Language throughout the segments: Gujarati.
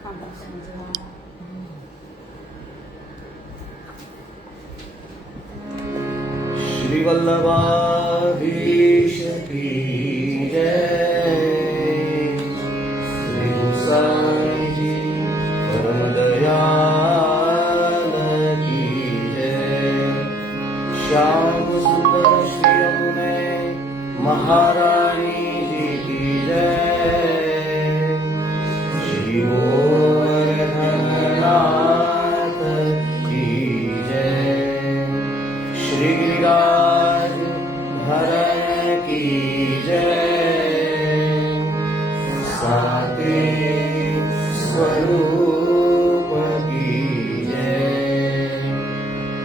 श्री वल्लभाधीश की जय। श्री गोसाई जी परम दयाल की जय। श्याम सुंदर श्री यमुने महारानी जी की जय। श्री गोवर्धननाथ की जय। श्री गिरिराज धरण की जय। साते स्वरूप की जय।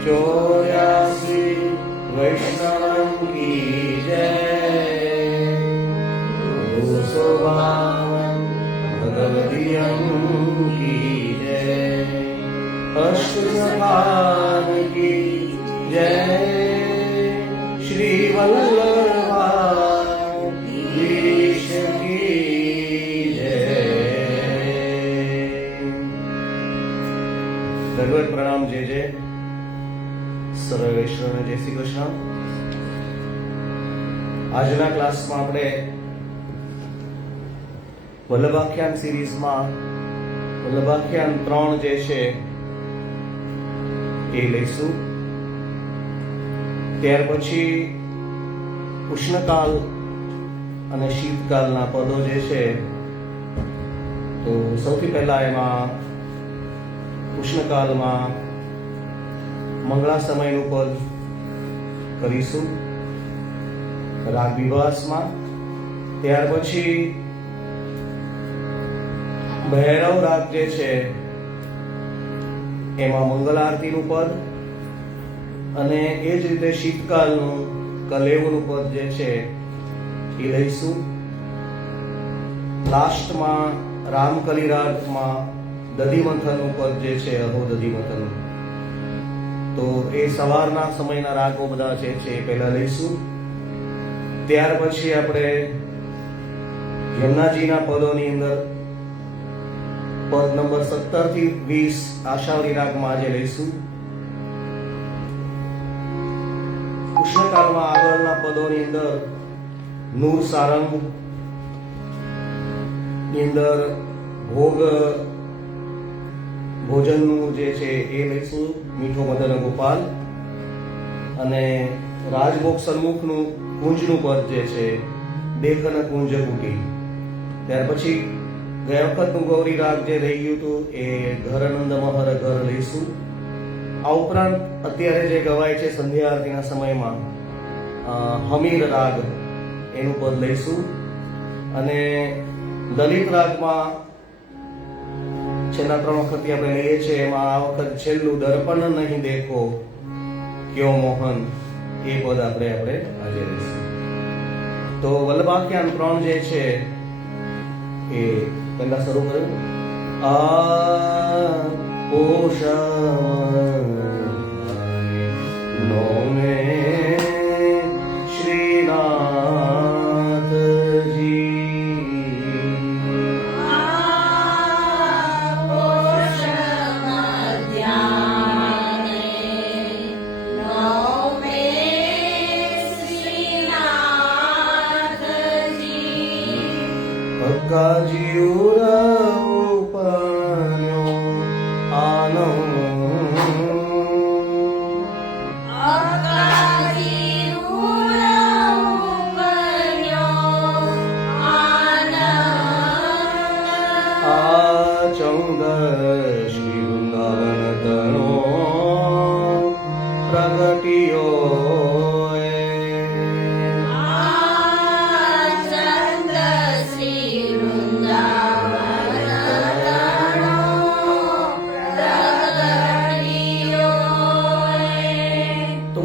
84 वैष्णव की जय। 252 भगवतियं की जय। अष्टप्रधान की जय। श्री वल्लभाधीश की जय। दंडवत प्रणाम जय जय। સર્વ વૈષ્ણવને જય શ્રી કૃષ્ણ। આજના ક્લાસમાં આપણે વલ્લભાખ્યાન સિરીઝમાં વલ્લભાખ્યાન 3 જે છે એ લઈશું। ત્યાર પછી ઉષ્ણકાલ અને શીતકાલના પદો જે છે, તો સૌથી પહેલા એમાં ઉષ્ણકાલમાં મંગળા સમયનું પદ કરીશું રાગ વિવાસમાં। ત્યાર પછી ભૈરવ રાગ જે છે એમાં મંગલ આરતીનું પદ, અને એ જ રીતે શીતકાલનું કલેવનું પદ જે છે એ લઈશું। લાસ્ટમાં રામકલી રાગમાં દધિમંથનનું પદ જે છે, અહો દધિમંથન, તો એ સવારના સમયના રાગો બધા જે છે એ પહેલા લઈશું। ત્યાર પછી આપણે યમુનાજીના પદોની અંદર પદ નંબર 17 થી 20 આશાવરી રાગમાં આજે લઈશું। ઉષ્ણકાળમાં આગળના પદોની અંદર નૂર સારંગ ની અંદર ભોજનનું જે છે એ લઈશું, મીઠો મદન ગોપાલ, અને રાજભોગ સન્મુખનું કુંજનું પદ જે છે દેખન કુંજ કુટી। ત્યાર પછી ગયા વખતનું ગૌરી રાગ જે રહી ગયું હતું એ ઘરનંદ મહર ઘર લઈશું। આ ઉપરાંત અત્યારે જે ગવાય છે સંધ્યા આરતીના સમયમાં હમીર રાગ, એનું પદ લઈશું। અને દલિત રાગમાં છેલ્લા 3 વખતથી આપણે લઈએ છીએ, એમાં આ વખત છેલ્લું દર્પણ નહીં દેખો ક્યો મોહન, એ પદ આપણે આજે લઈશું। તો વલ્લભાખ્યાન 3 જે છે એ પહેલા શરૂ કર્યું। આ પોષા નો મે શ્રીનાથજી। કાજી ઉપન્યો ચૌદ શ્રી વૃંદાવન તણો પ્રગટિયો।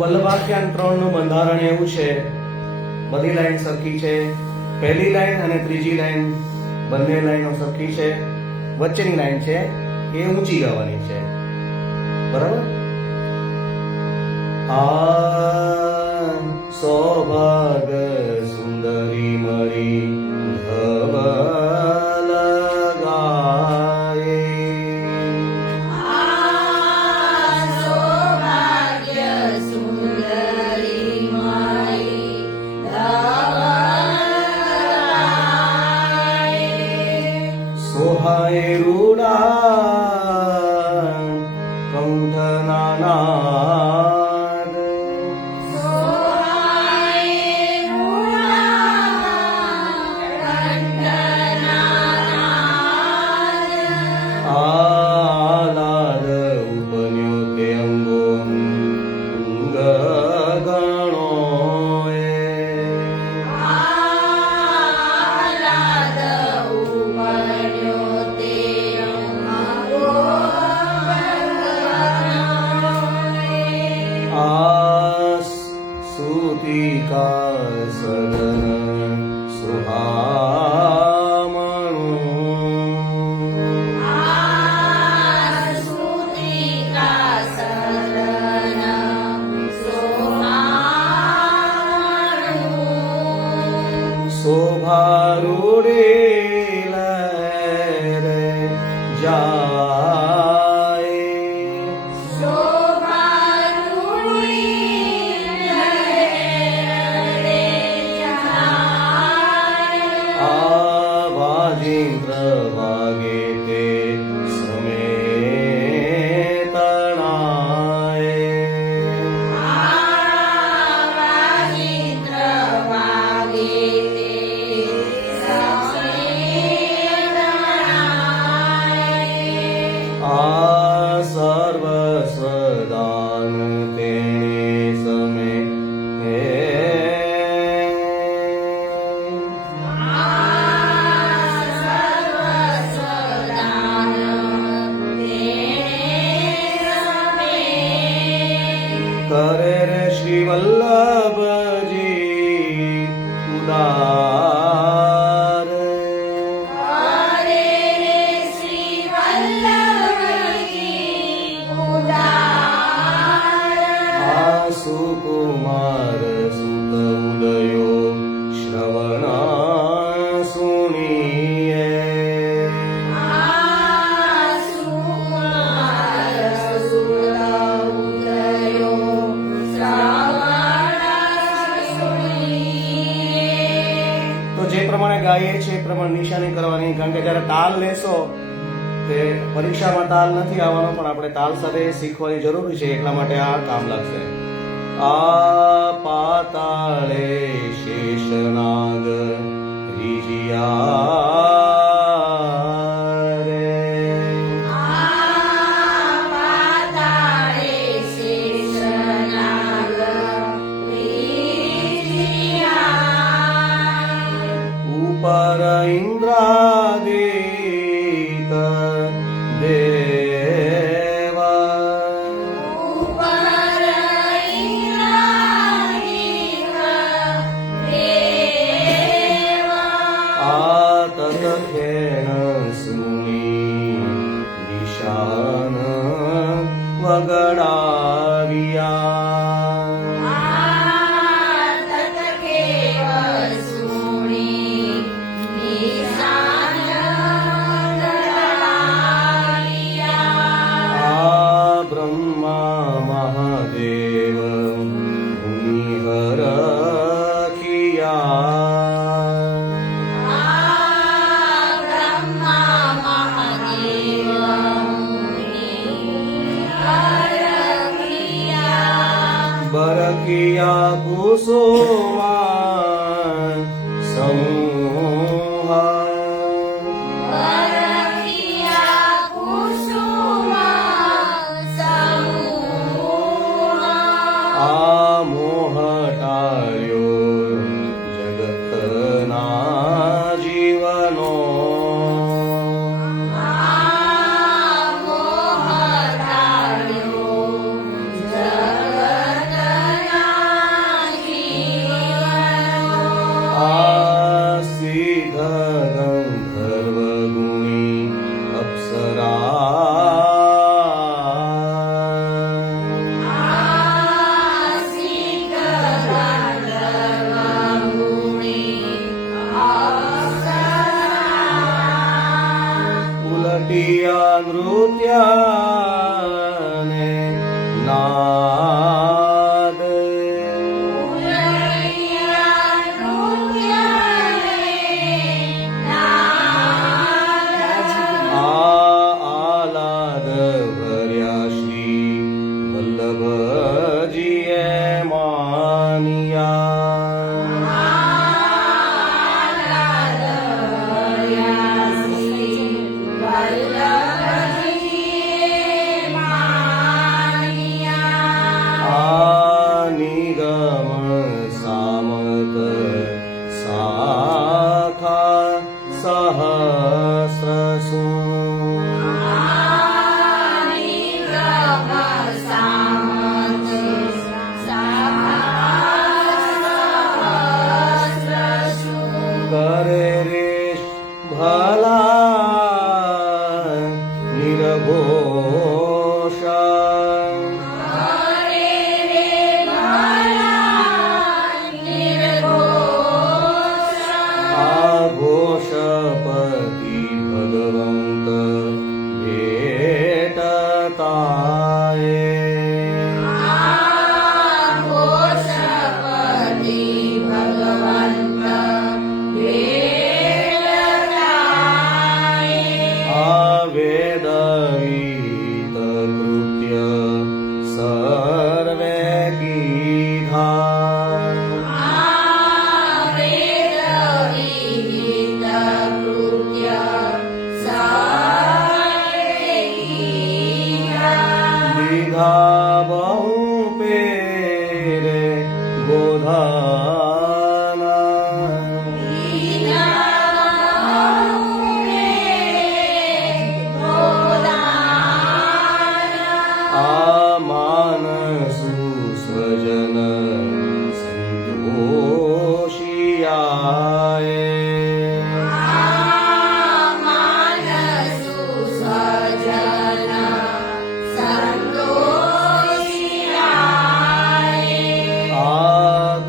વલ્લભાખ્યાન 3 નું બંધારણ એવું છે, બધી લાઈન સરખી છે। પહેલી લાઈન અને ત્રીજી લાઈન બંને લાઈનો સરખી છે, વચ્ચેની લાઈન છે એ ઊંચી ગાવાની છે, બરાબર। આ સૌભાગ સુંદરી મળી ધવલ ગાય। શોભાએ રૂડા કંઠના નાદ. આહલાદ ઉપન્યો તે અંગો અંગ ગણો એ. સુતિકા સદન સુહામણું. શોભારૂડે લહેરે જાય. વાજિંદ્ર વાગે તે સમે આ સર્વ સ્વદાન તેણે સમે કરે રે શ્રી વલ્લભજી ઉદાર. સુકુમાર સુત ઉદયો શ્રવણ સુણીએ. તો જે પ્રમાણે ગાઈએ છીએ એ પ્રમાણે નિશાની કરવાની, કારણ કે જ્યારે તાલ લેશો તે પરીક્ષામાં તાલ નથી આવવાનો, પણ આપણે તાલ સાથે શીખવાની જરૂરી છે, એટલા માટે આ કામ લાગશે. આ પાતાળે શેષનાગ રીજિયા રે. ઉપર ઇન્દ્રાદિત વગડાવ્યા. બ્રહ્મા મહાદેવ મુનિહર બરકિયા કુસુમા સમૂહ. આ મોહ ટાળ્યો જગતના જીવનો. ગંધર્વ ગુણી અપ્સરા. ઉલટિયા નૃત્યાને નાદ. वेदविहित कृत्य सर्वे कीधा लीधा बहु पेरे गोधाना मानसु स्वजन संतोषियाए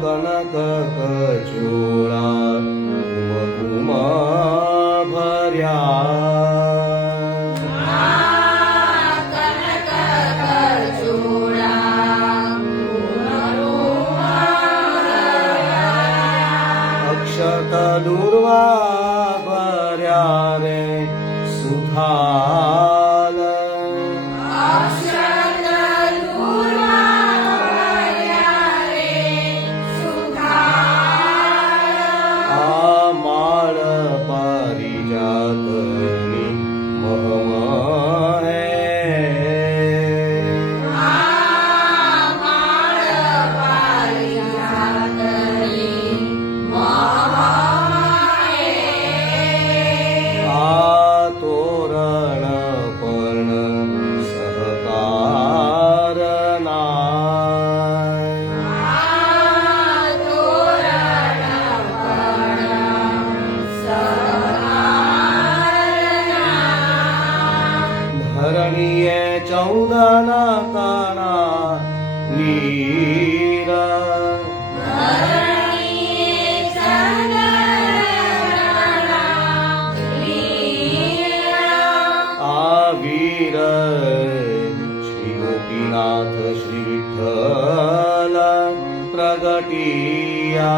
कनक कचोड़ा घुम भर्या अक्षत दुर्वा भर्या रे सुथाल माळ पारिजातनी महमहे तोरण पर्ण सहकारना धरणीये चौदना ताना नीर वीर श्री गोपीनाथ श्री विठ्ठल प्रगटिया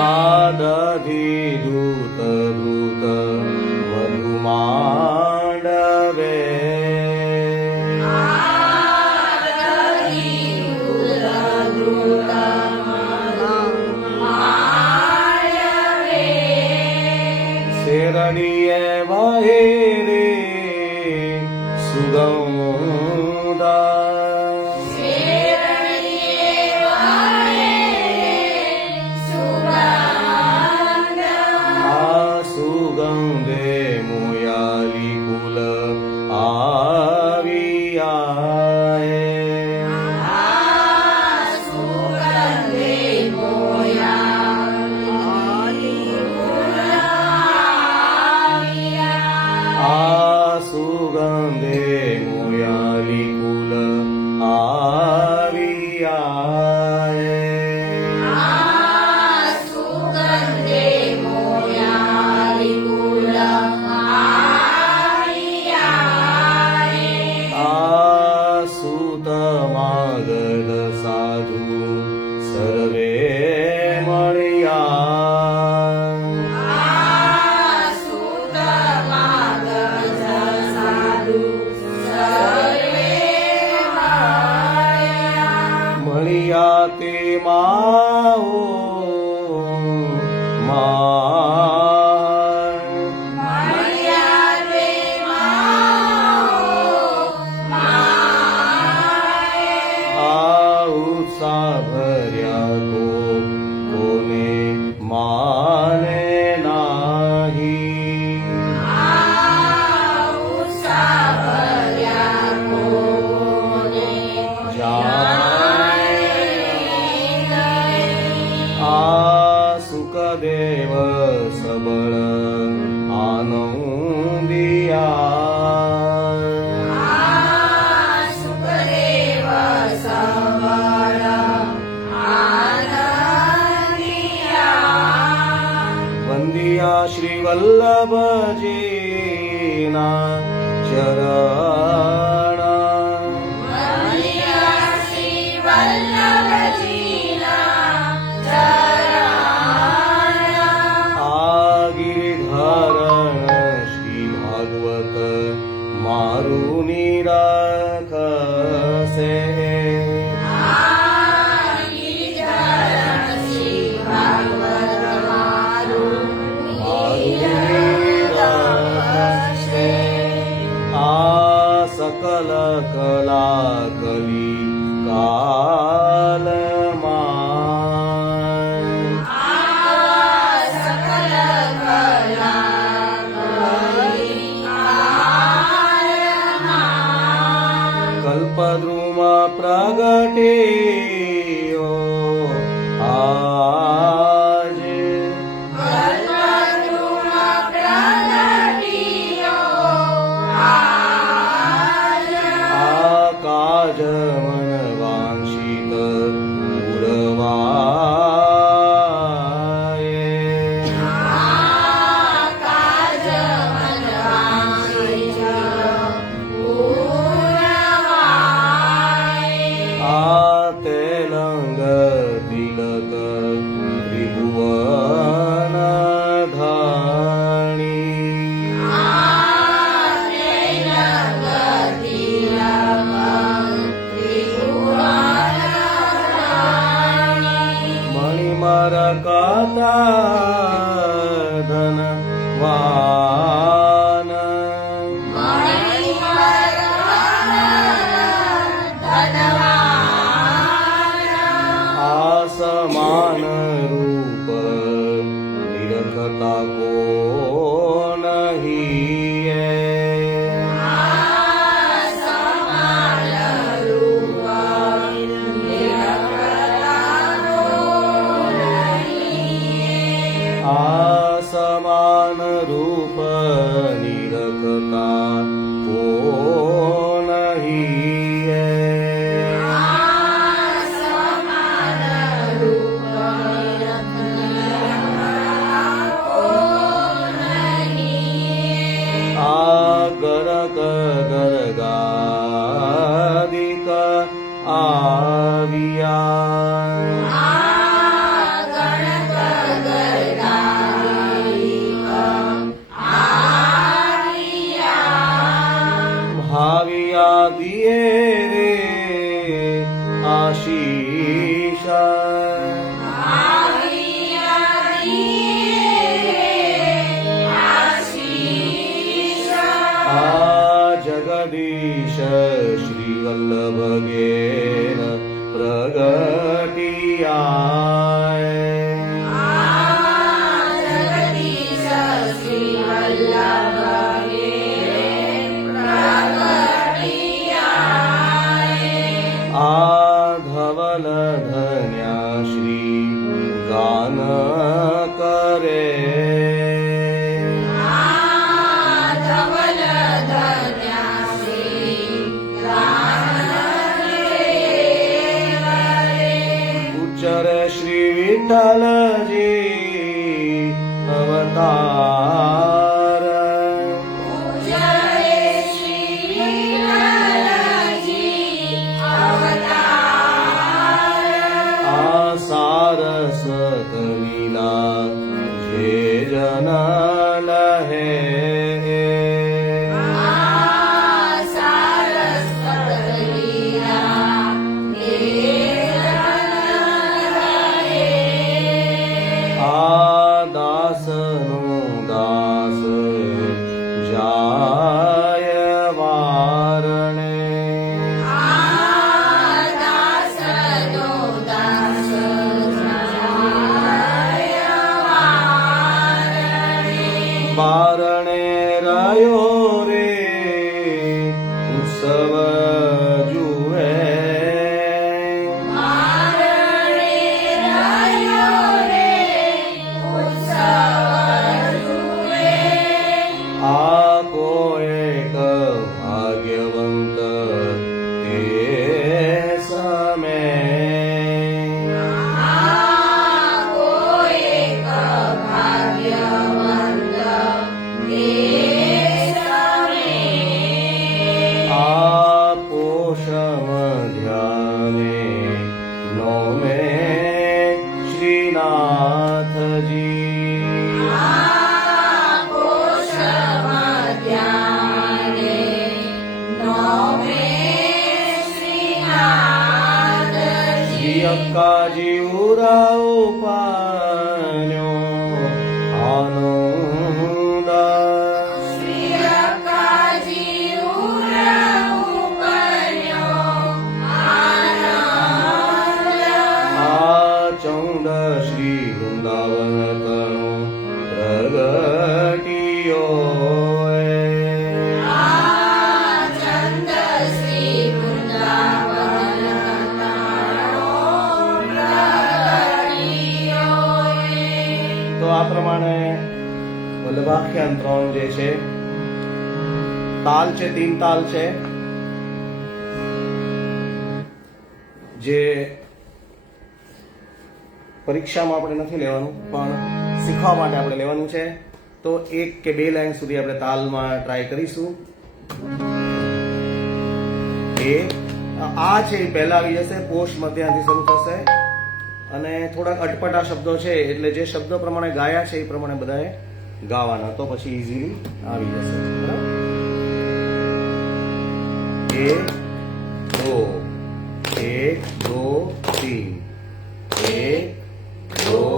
आदधी दूत दूत मधुमांडवे शेरणीये वाहेरे सुगंधा सुगंधे मोयाली कुल आवियाए सुगंधे मोयाली कुल आवियाए सूत मागध साधु सर्वे मळिया मळिया ते माओ मा भर्या कोने माने नाही सुखदेव सबळ आनंदिया वंदिया श्री वल्लभजीना चरण પ્રગટ્યો આજે કાજ મન વાંછિત પુરવાય તેલંગ તિલક ત્રિભુવન મરકતા ધનવાન આસમાન રૂપ નિરખતા કો નહીં આસમાન રૂપ નિરખતા કો નહીં ગરગ ગરગાદિક આવ્યા ભાવિયા દિયે રે આશીષ જગદીશ શ્રી વલ્લભ ઘેર પ્રગટિયા ધવલ ધન્યા શ્રી ગાન કરે ઉચ્ચરે શ્રી વિઠ્ઠલજી અવતાર આ સારસ્વત લીલા જે જન લહે દાસ જાય વારણે બારણે રહ્યો રે ઉત્સવ જુએ આ કોઈક ભાગ્યવંત તે સમે આ પોષ મધ્યાને નોમે શ્રીનાથજી અક્કાજી ઉરાવ પાન્યો આનંદ આ ચૌદ શ્રી વૃંદાવન તણો પ્રગટિયો પ્રમાણે વલ્લભાખ્યાન 3 જે છે તાલ છે, 3 તાલ છે, જે પરીક્ષામાં આપણે નથી લેવાનું પણ શીખવા માટે આપણે લેવાનું છે. તો 1 કે 2 લાઈન સુધી આપણે તાલમાં ટ્રાય કરીશું. આ છે એ પહેલા આવી જશે, પોષ મધ્યાથી શરૂ થશે અને થોડાક અટપટા શબ્દો છે એટલે જે શબ્દો પ્રમાણે ગાયા છે એ પ્રમાણે બધાએ ગાવાના, તો પછી ઇઝીલી આવી જશે. બરાબર? 1 2 3 1 2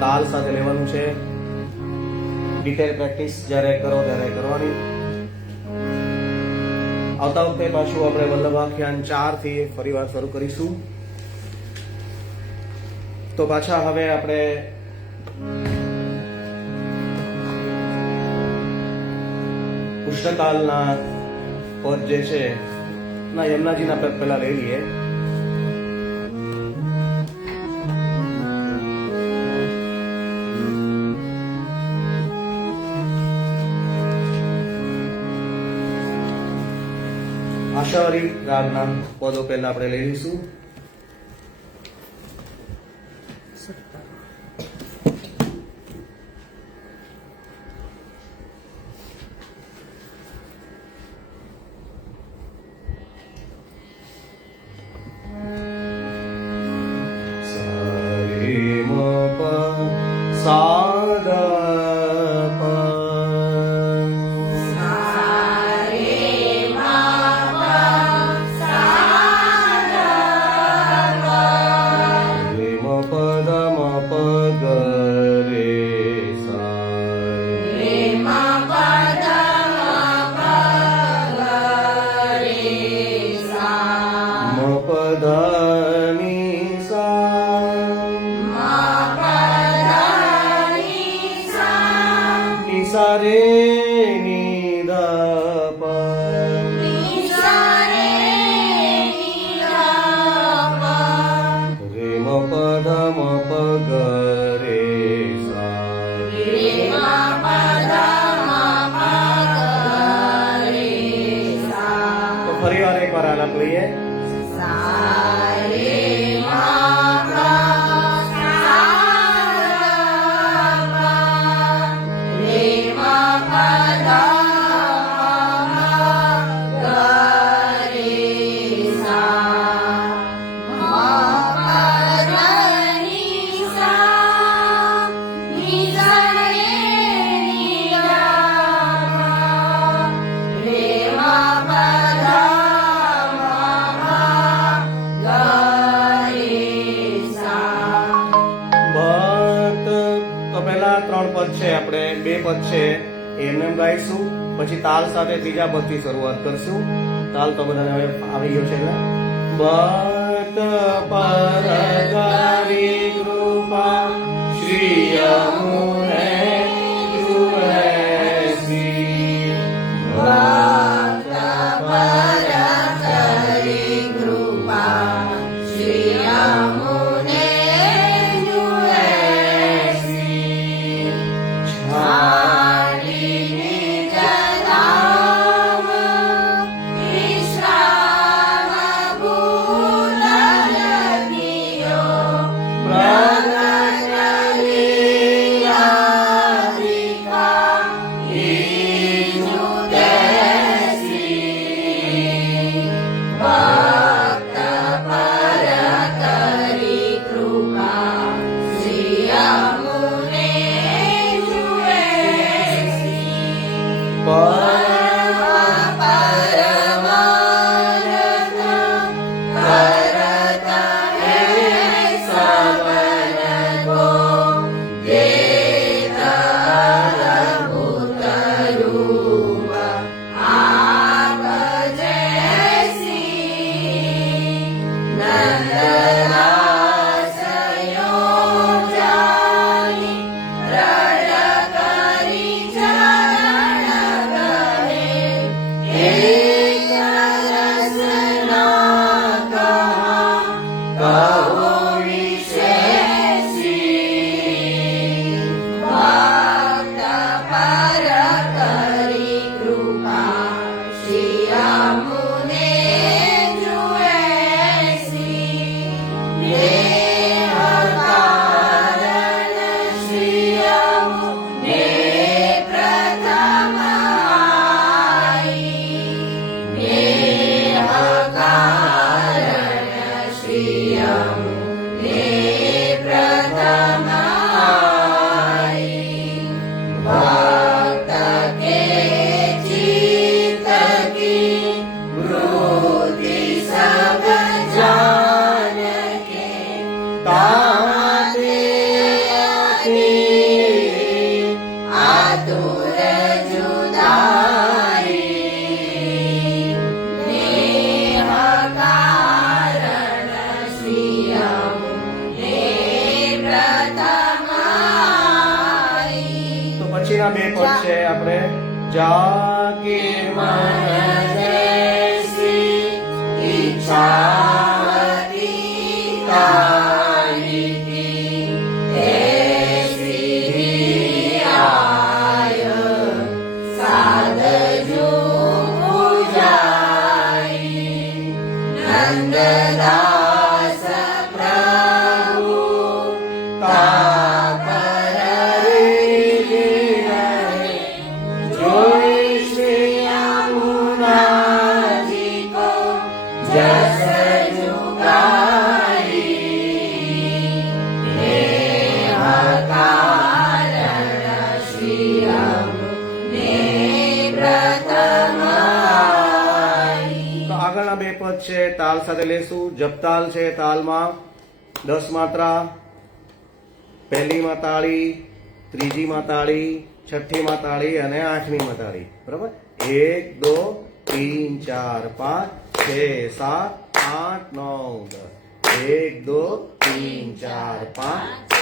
તાલ સાથે લેવાનું છે. ડિટેલ પ્રેક્ટિસ જ્યારે કરો ત્યારે કરવાની. આવતા વખતે પાછું આપણે વલ્લભાખ્યાન 4 થી ફરીવાર શરૂ કરીશું. તો પાછા હવે આપણે પુષ્ટકાલના પદ જે છે ના યમુનાજીના પદ પહેલા લઈ લઈએ. આશાવારી રાગના પદો પહેલા આપણે લઈ લઈશું. પદ છે આપણે 2 પદ છે એમને એમ ગાઈશું, પછી તાલ સાથે ત્રીજા પદથી શરૂઆત કરશું. તાલ તો બધાને હવે આવી ગયો છે. ભક્ત પર કરી કૃપા શ્રી યમુને જુએસી. ભક્ત પર કરી કૃપા શ્રી યમુને જુએસી. છાડીને જલામ વિશ્રામ ભૂલગીયો પ્રગટ લીલાધિકા ઈજુ દેસી. ભક્ત પર કરી કૃપા શ્રી યમુને જુએસી. પરમ પરમાનંદ કરત હે સબન કો દેત અદભુત રૂપ આપ જૈસી. નંદલાસ યોજાની રડ કરી ચરણ ગહે. એક રસના કહા કહો વિશેષી. ભક્ત પર કરી કૃપા શ્રી યમુને જુએસી. દેહ કારણ શ્રી યમુને પ્રથમ આઈ. દેહ કારણ શ્રી યમુને પ્રથમ આઈ. ભક્ત કે ચિત્ત કી વૃત્તિ સબ જાન કે તાતે અતિ આતુર જુદાઈ. દેહ કારણ શ્રી યમુને પ્રથમ આઈ. તો પછીના 2 પદ છે આપણે જાકે મન જૈસી ઈચ્છાવતી કાલિકી તૈસી આય સાધજુ પૂજાઈ. નંદદાસ પ્રભુ તાપર જોઈ શ્રી યમુનાજી કો જસ જુગાઈ. દેહ કારણ શ્રી યમુને પ્રથમ આઈ. તો આગળના 2 પદ છે તાલ સાથે લેશું. જપતાલ છે. તાલમાં 10 માત્રા, પહેલીમાં તાળી, ત્રીજીમાં તાળી, છઠ્ઠીમાં તાળી અને 8મીમાં તાળી. બરાબર. 1 2 3 4 5 6 7 8 9 10. 1 2 3 4 5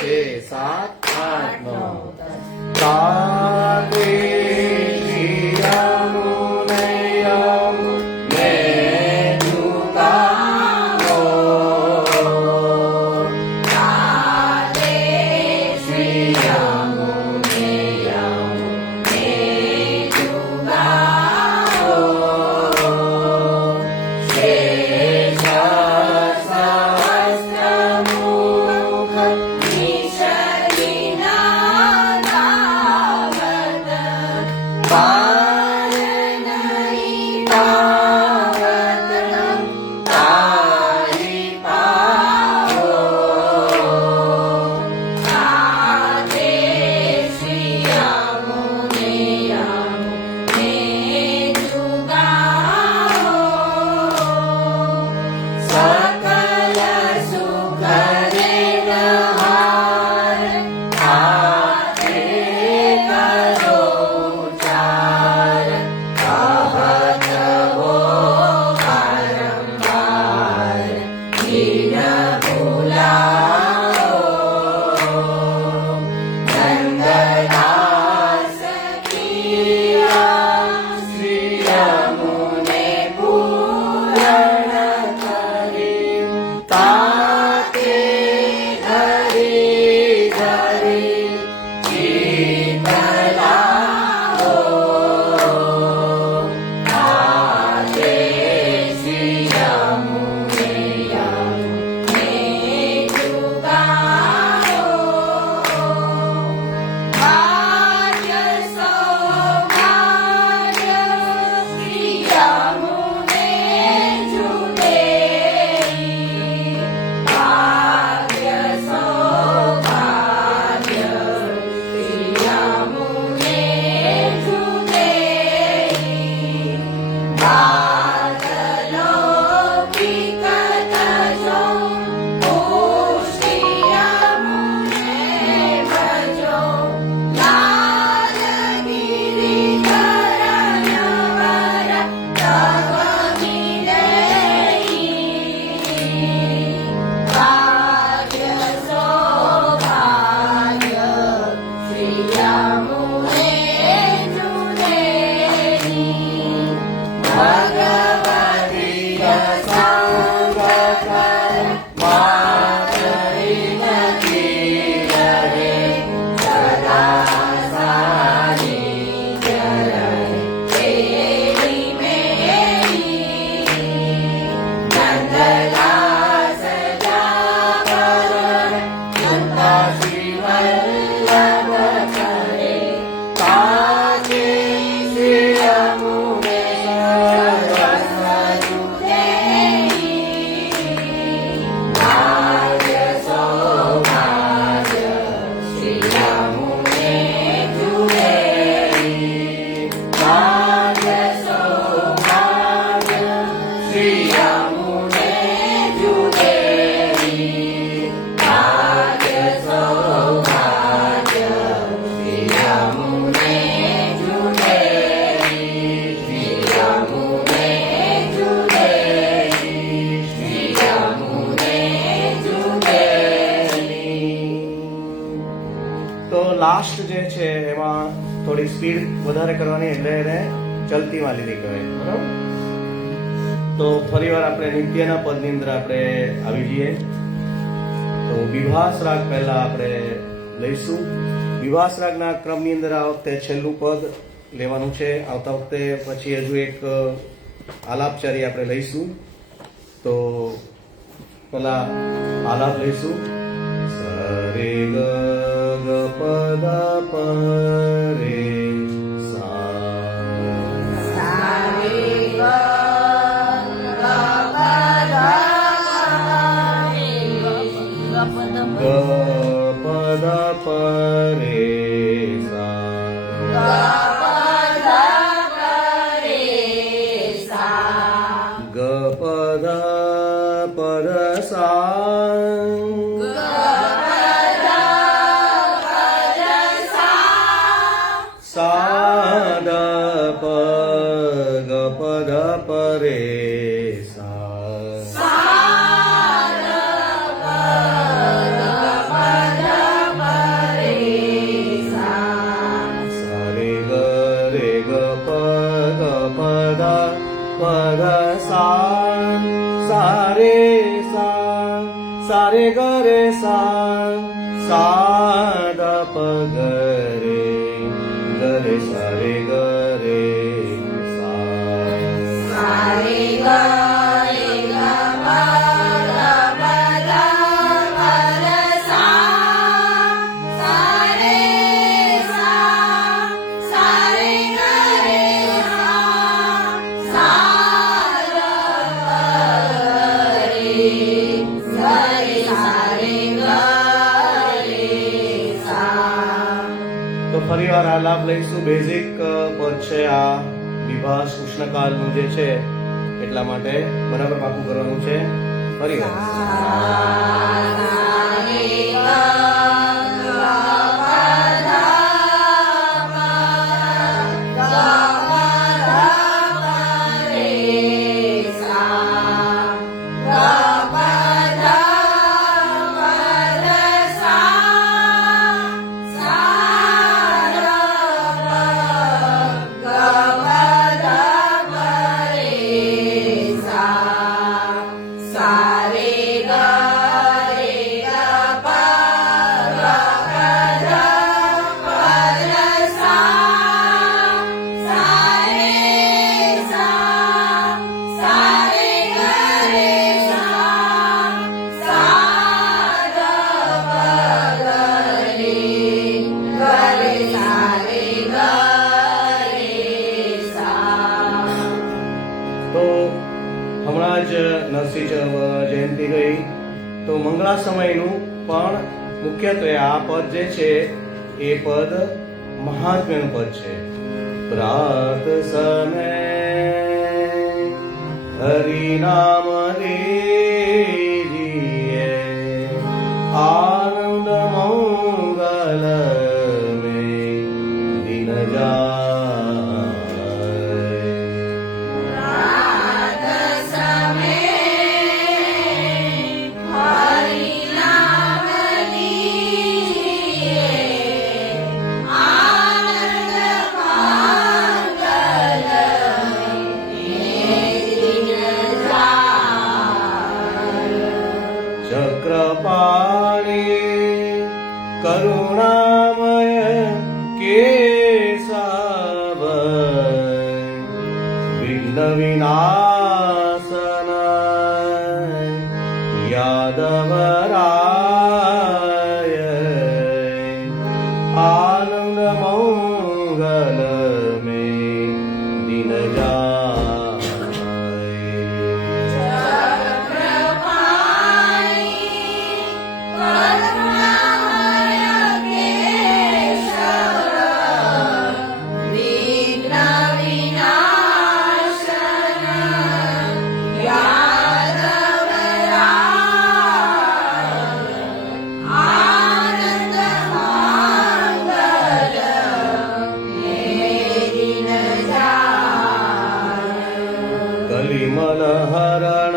6 7 8 9 10. તાતે શ્રી યમુને યમુને જુગાઓ. તાતે શ્રી યમુને યમુને જુગાઓ. શેષ સહસ્રમુખ નિશલિના નામ ભગવતી સંગ કર માતરી નથી રહે સદા સારી જય તેરી મેરી નંદલાસ જાગર જનતા શ્રી વલ્લભ કરે કાકે શ્રી અમુને સર્વસ્વ જુદેઈ ભાગ્ય સૌભાગ્ય શ્રી અમુને જુદેઈ ભાગ્ય સૌભાગ્ય શ્રી અમુને જુદેઈ ભાગ્ય સૌભાગ્ય શ્રી અમુને જુદેઈ શ્રી અમુને જુદેઈ શ્રી અમુને જુદેઈ. તો લાસ્ટ જે છે એમાં થોડી સ્પીડ વધારે કરવાની, એટલે એને ચલતીમાં લીધી કહેવાય. બરાબર? તો ફરીવાર આપણે નિત્યના પદની અંદર આપણે આવી જઈએ. તો વિભાસ રાગ પહેલા આપણે લઈશું. વિભાસ રાગના ક્રમની અંદર આ વખતે છેલ્લું પદ લેવાનું છે. આવતા વખતે પછી હજુ એક આલાપચારી આપણે લઈશું. તો પહેલા આલાપ લઈશું. સરે ગ ગ પદ પ રે સા. ગ પદ પ રે સા. ગ પદ પદ સા. સા દ પ ગ પદ પ રે સા. સરે ગ રે ગ પ ગ પદ પદ સા. સારે સા. સારે ગ રે સા. સા દ પ ગ રે ગ રે સરે ગ રે સા. તો ફરી વાર આ લાભ લઈશું. બેઝિક પદ છે આ વિભાસ ઉષ્ણકાલનું જે છે, એટલા માટે બરાબર પાકું કરવાનું છે. ફરી વાર હમણાં જ નરસિંહ જયંતિ ગઈ, તો મંગળા સમયનું પણ મુખ્યત્વે આ પદ જે છે એ પદ મહાત્મ્યનું પદ છે. પ્રાત સમય હરિનામ લીજીએ આનંદ મંગલ में दिन विघ्न विनाशन यादवराय आनंद मंगल में दिन जाय। कलिमल हरण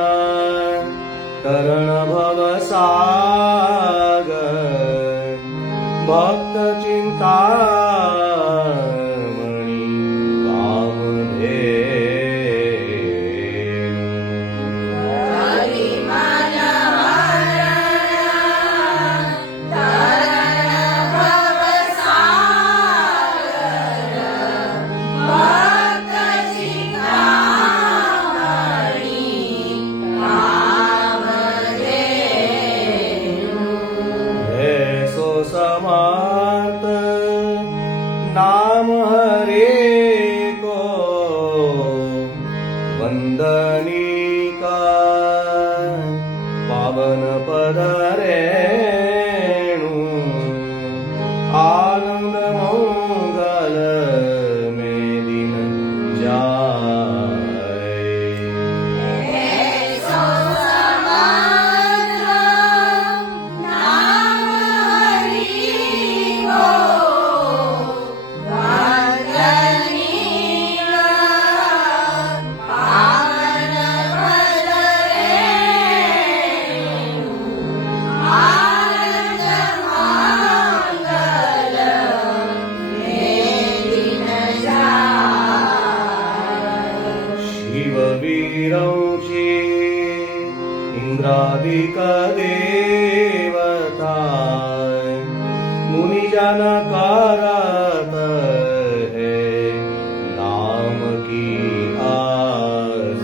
तरण भव सागर भक्त चिंतामणि कामधेनु। ऐसो समर्थ नाम हरे को वंदनीका पावन पद रेणु आनंद मंगल में दिन जाय। शिववीरौची इंद्रादिक देवता मुनिजन करत है नाम की आस।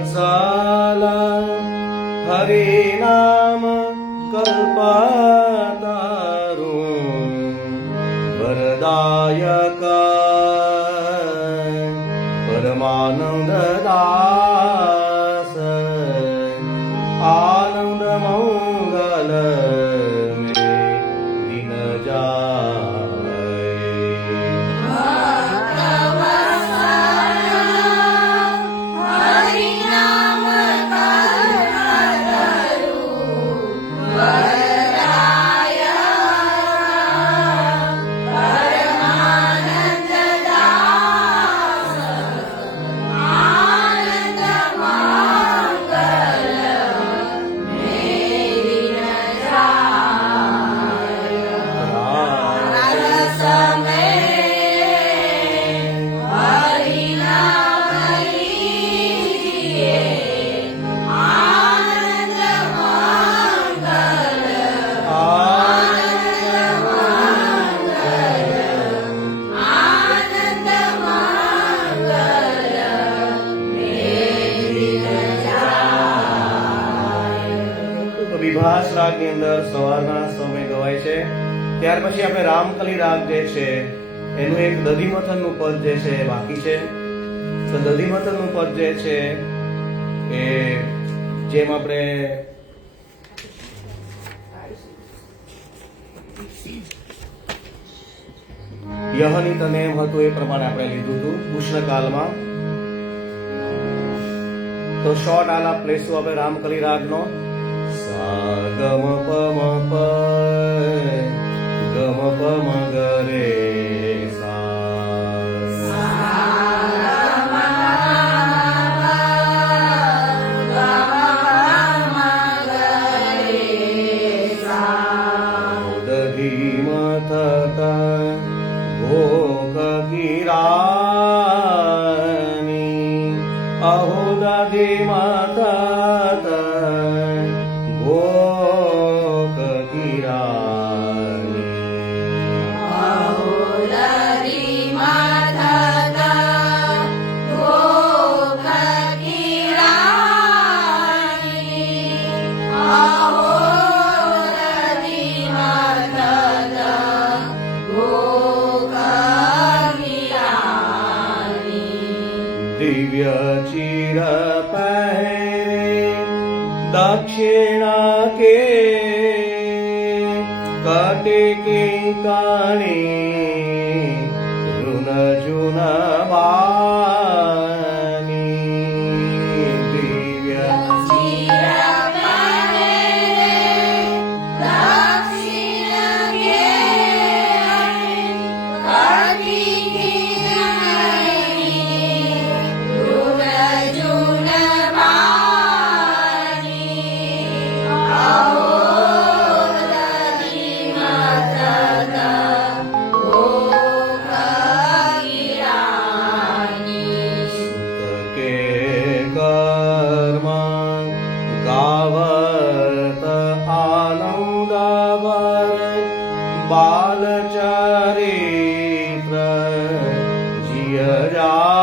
भक्तवत्सल हरि नाम कल्पतरु वरदायक परमानंद दास आनंद मंगल में दिन जाय। વિભાસ રાગની અંદર સવારના સમય ગવાય છે। ત્યાર પછી આપણે રામકલી રાગ જે છે એનું એક દધીમથનનું પદ જે છે એ બાકી છે। તો દધીમથનનું પદ જે છે એ જેમ આપણે યહનિત અને એમ હતું એ પ્રમાણે આપણે લીધું હતું ઉષ્ણકાલમાં। તો શોર્ટ આલાપ લઈશું આપણે રામકલી રાગનો। સા ગમ પમ પ ગમ પમ ગરે સા। મથક ભોગ કિરાની અહો દધી મથક ભોગ કિરાની aholadhi mathata bhokakirani aholadhi mathata bhokakirani દિવ્ય ચિર પહેરે દક્ષિણા કે કટે કિંકાણી ઋણ જુન બાની દિવ્ય કે કર્મ ગાવત આનંદવર બાલચરિત્ર જીય જાની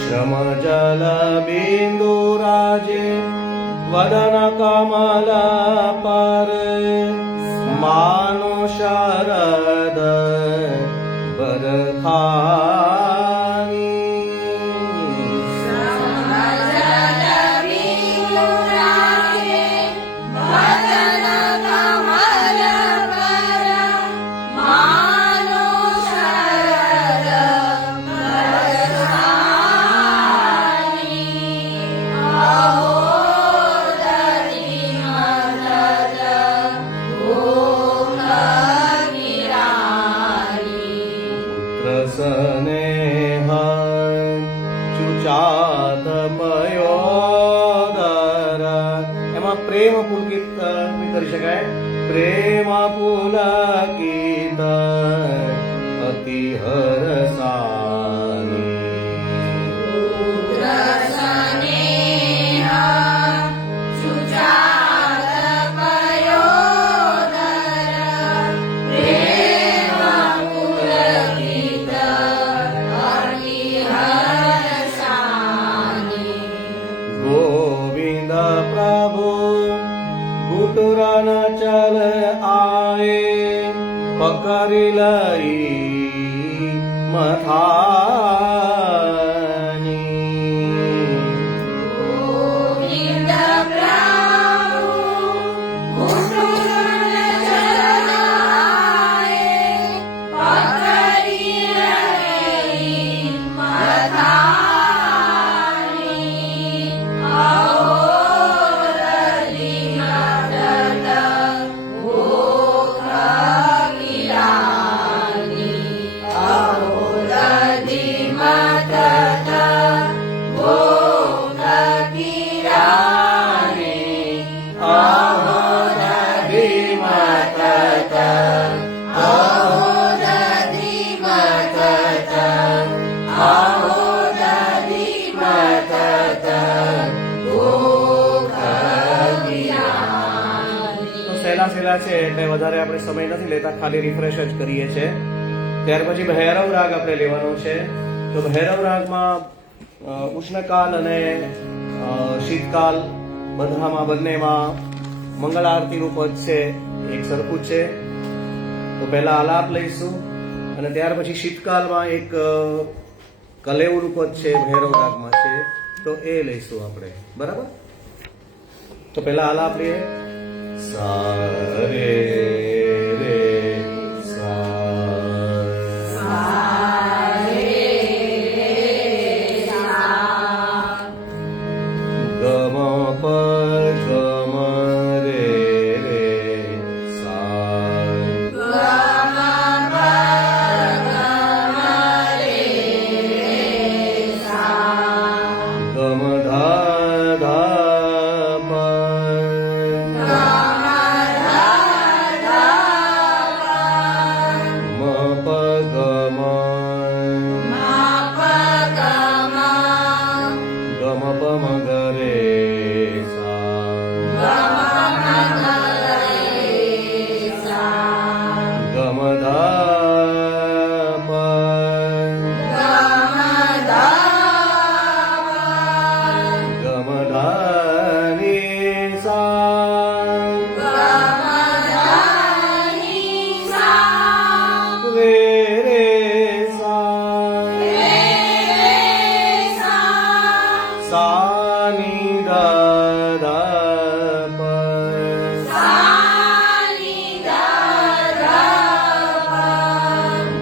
શ્રમ જલ બિંદુ રાજે વદન કમલ પર માનો શરદ બરખાની સ્નેહ ચુચાત પયોદર એમાં પ્રેમ પુલકિત બી કરી શકાય પ્રેમ પુલકિત અતિ હરસાની ગોવિંદ પ્રભુ ગુટુરન ચલ આયે પકડી લઈ મથાની સહેલા સહેલા છે એટલે વધારે આપણે સમય નથી લેતા, ખાલી રિફ્રેશ જ કરીએ છીએ. ત્યાર પછી ભૈરવ રાગ આપણે લેવાનો છે. તો ભૈરવ રાગમાં ઉષ્ણકાલ અને શીતકાલ બંનેમાં મંગળ આરતીનું પદ છે એક સરખું જ છે. તો પહેલા આલાપ લઈશું અને ત્યાર પછી શીતકાલમાં એક કલેવનું પદ છે ભૈરવ રાગમાં છે, તો એ લઈશું આપણે. બરાબર? તો પહેલા આલાપ લઈએ. સા રે રે સા ગમ सा नि ध ध प સાની દાદા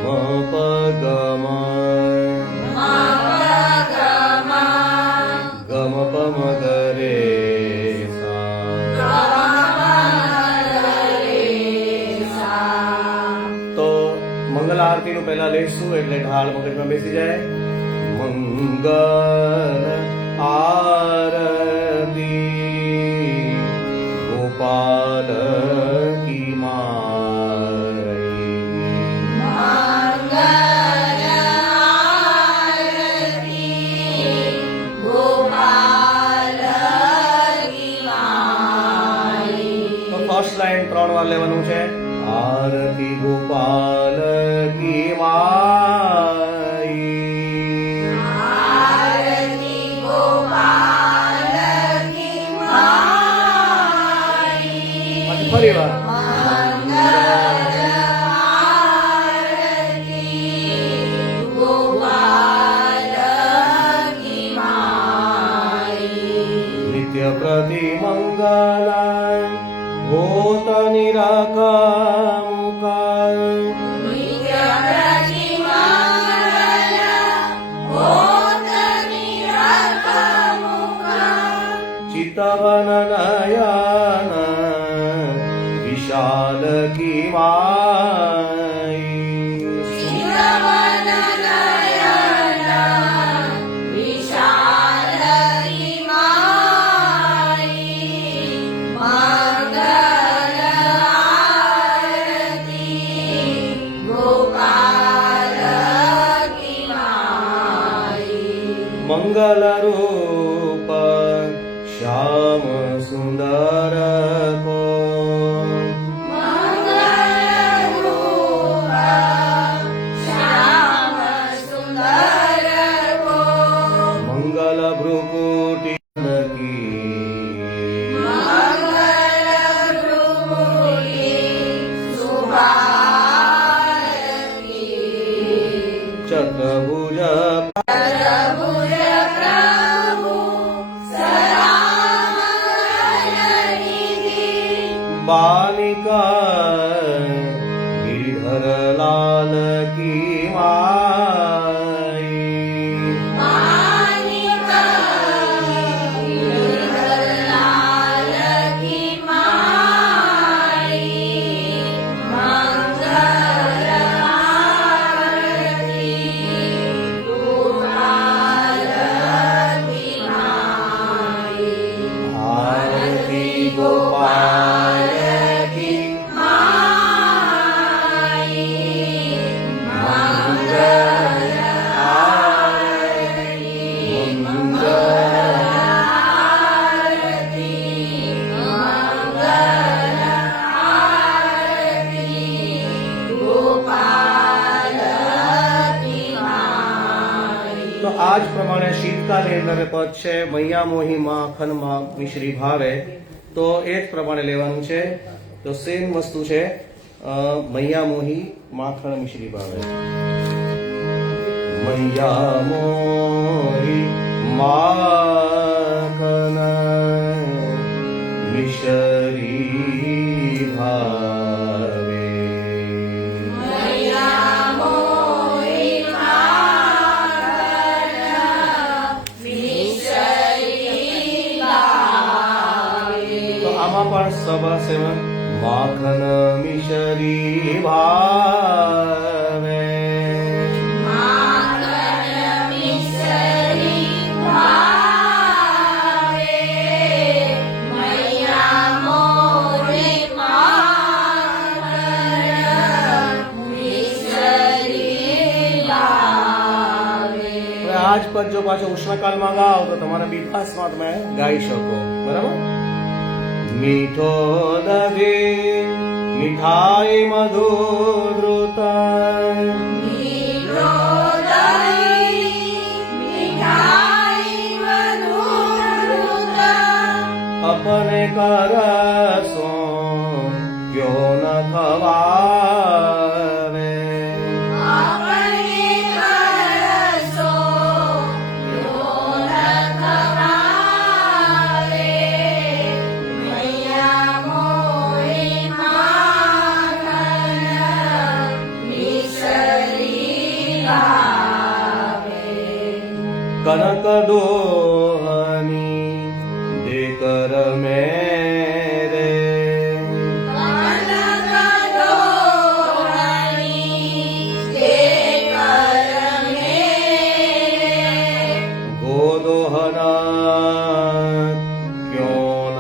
म प ग म ग म प म ग रे सा તો મંગલ આરતીનું પહેલા લેશું એટલે ઢાળ મગજમાં બેસી જાય. મંગલ આરતી ગોપાલ કી મારી. તો ફર્સ્ટ લાઈન 3 વાર લેવાનું છે. આરતી ગોપાલ કી માઈ. પાછી ફરી વાર. નિત્ય પ્રતિ મંગલ હોત નિરાકમુકા ચિતવન નયન વિશાલ કી માઈ. મંગલ રૂપ શ્યામ સુંદર કો મંગલ ભ્રુકુટી કી ચતુર્ભુજ बालिका गिरधर लाल की माई. आरती गोपाल તો આ જ પ્રમાણે શીતકાની અંદર પદ છે મૈયા મોહી માખન માં મિશ્રી ભાવે. તો એ જ પ્રમાણે લેવાનું છે. તો સેમ વસ્તુ છે મૈયા મોહી માખણ મિશ્રી ભાવે. મૈયા મોહી માખન મિશ્રી ભાવે. આમાં પણ સભા સેવન માખન મિશ્રી ભાવે. આજ પદ જો પાછો ઉષ્ણકાળમાં ગાઓ તો તમારા બિફાસમાં તમે ગાઈ શકો. બરાબર. મીઠો દધી મીઠાઈ મધુર अपने करसो क्यों न खवावे अपने करसो क्यों न खवावे दोहना क्यों न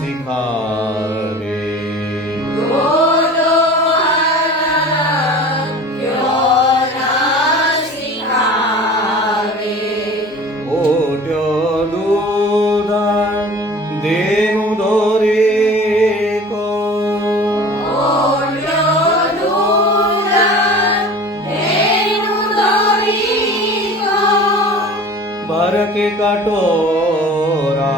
सिखावे ओट्यो दूधा देनु दोरे को भर के कटोरा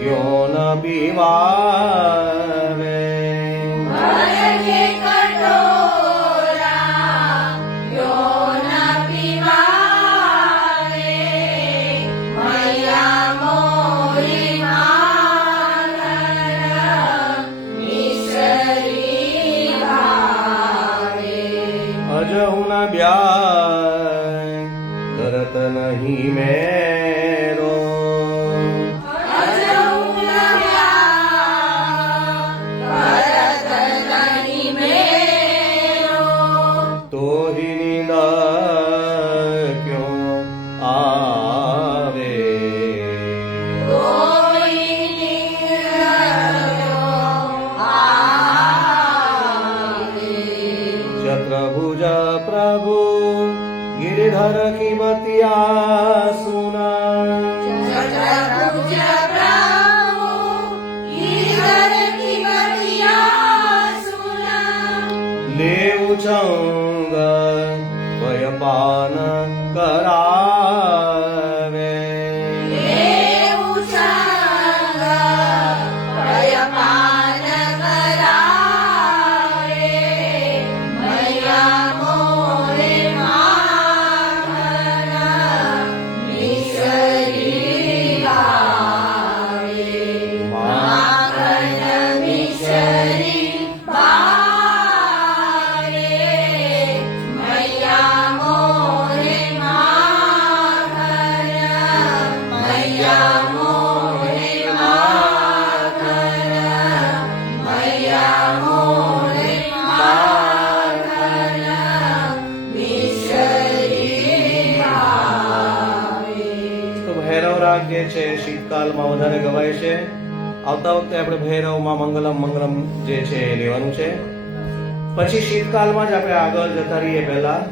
क्यों न पीवावे अजहु न ब्याह करत नहीं मेरो तो ही नींदा क्यों आवे चतुर्भुज प्रभु गिरिधर की बतिया सुना ले उचंग वयपान करावे તો ભૈરવ રાગ જે છે શીતકાલમાં વધારે ગવાય છે. આવતા વખતે આપણે ભૈરવમાં મંગલમ મંગલમ જે છે એ લેવાનું છે. પછી શીતકાલમાં જ આપણે આગળ જતા રહીએ. પહેલા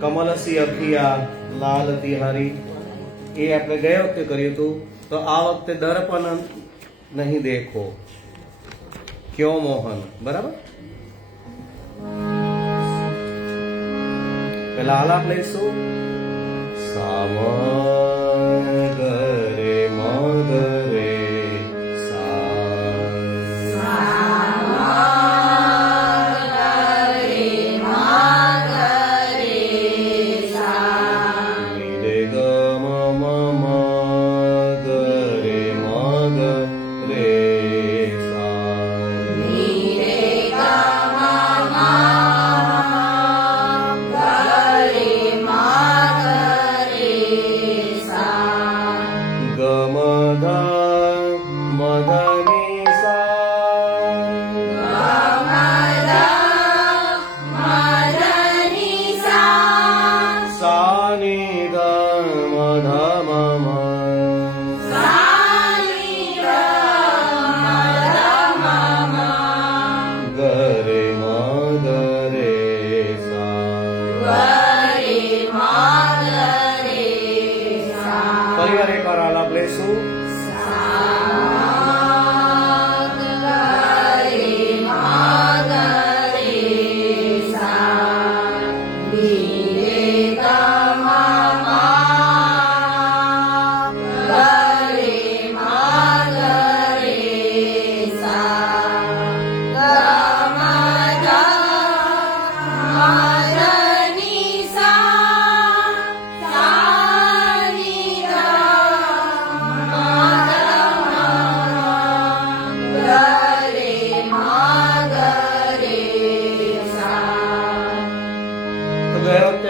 કમલસી અખિયા લાલ તિહારી એ આપણે ગયા વખતે કર્યું હતું. તો આ વખતે દર્પણ નહીં દેખો ક્યો મોહન. બરાબર. પેલા આલાપ લઈશું. સામગરે મગરે પરિવાર એકવાર આલાપ લઈશું.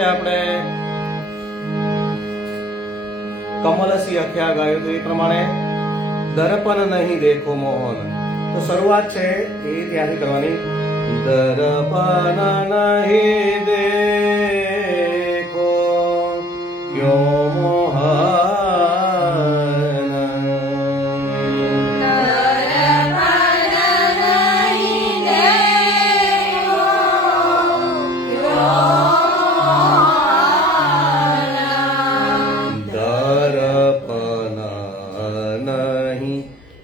આપણે કમલસી અખ્યા ગાયું તો એ પ્રમાણે દર્પણ નહીં દેખો મોહન. તો શરૂઆત છે એ ત્યાંથી કરવાની. દર્પણ નહીં દેખો ક્યો મોહન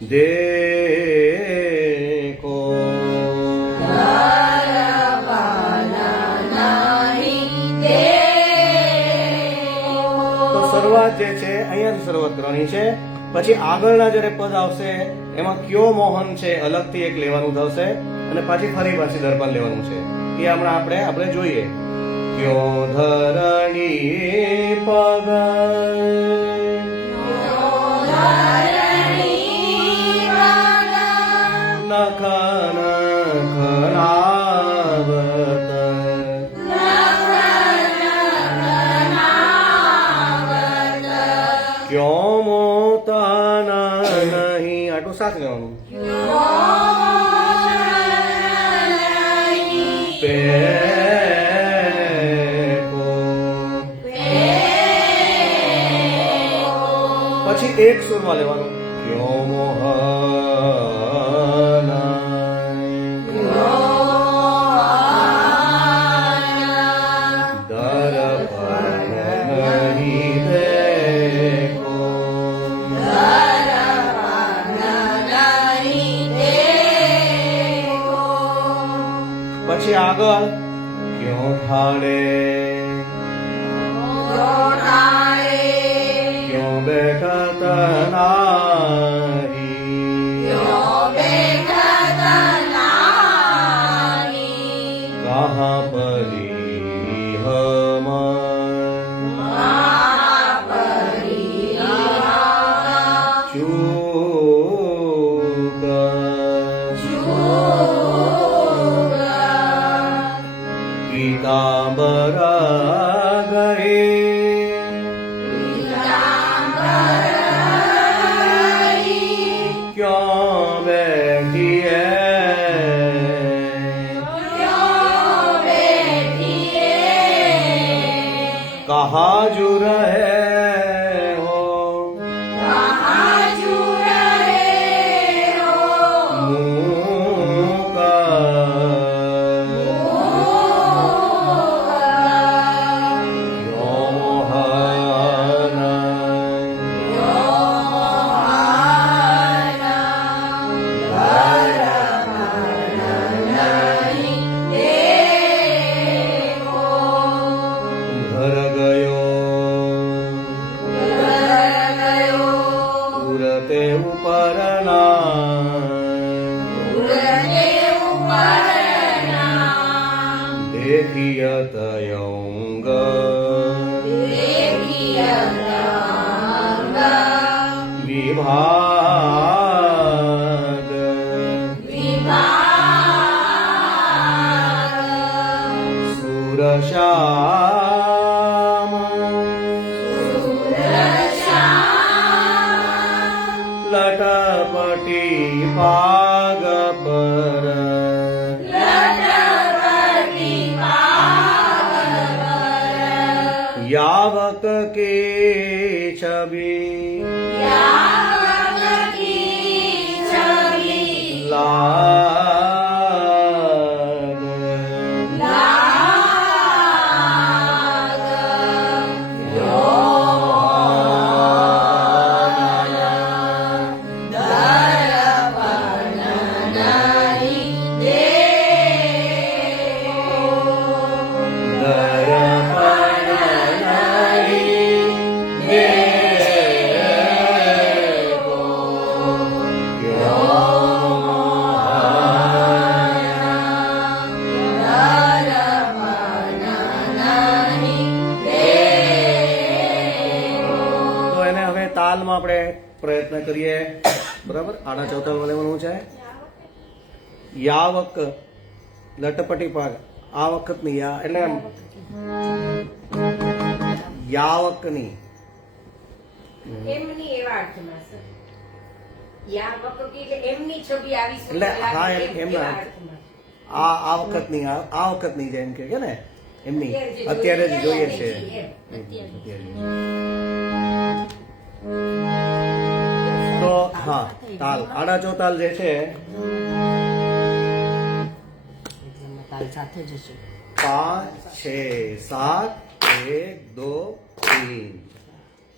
देखो તો શરૂઆત જે છે અહીંયાથી શરૂઆત કરવાની છે. પછી આગળના જ્યારે પદ આવશે એમાં કયો મોહન છે અલગથી એક લેવાનું થશે અને પાછી દર્પણ લેવાનું છે. એ હમણાં આપણે જોઈએ. ક્યો ધરણી પગ નખ નખનાવત ક્યો મોતાના નહીં. આટલું સાથ લેવાનું. પછી એક સુરમાં લેવાનું. ક્યો મોહના દર્પણ નહીં દેખો. પછી આગળ ક્યો ઠાડે ક્યો બેઠત નારી કહા પરી હમ ચૂક પીતાંબર ગઈ ક્યાં બેઠીએ કહા જુ રહે હો મૂક ઘર ગયો ઉરતે ઉપરના દેખિયત યૌંગ વિભાગ સુરશ્યામ લટપટી પાગ પર यावक के छवि लाग તાલમાં આપણે પ્રયત્ન કરીએ. બરાબર. આડા ચૌથામાં લેવાનું છે. યાવક લટપટી પાગ આ વખતની યા એટલે એમ યાવકની એમની એવા અર્થમાં સર યાવક એટલે એમની છબી આવી શકે એટલે હા એમના આ વખતની આ વખતની જેમ કે ને એમની અત્યારે જ જોઈએ છે. તો હા તાલ આડા ચોતાલ જે છે તાલ સાથે જશે 5 6 7 1 2 3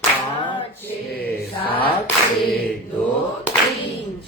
5 6 7 1 2 3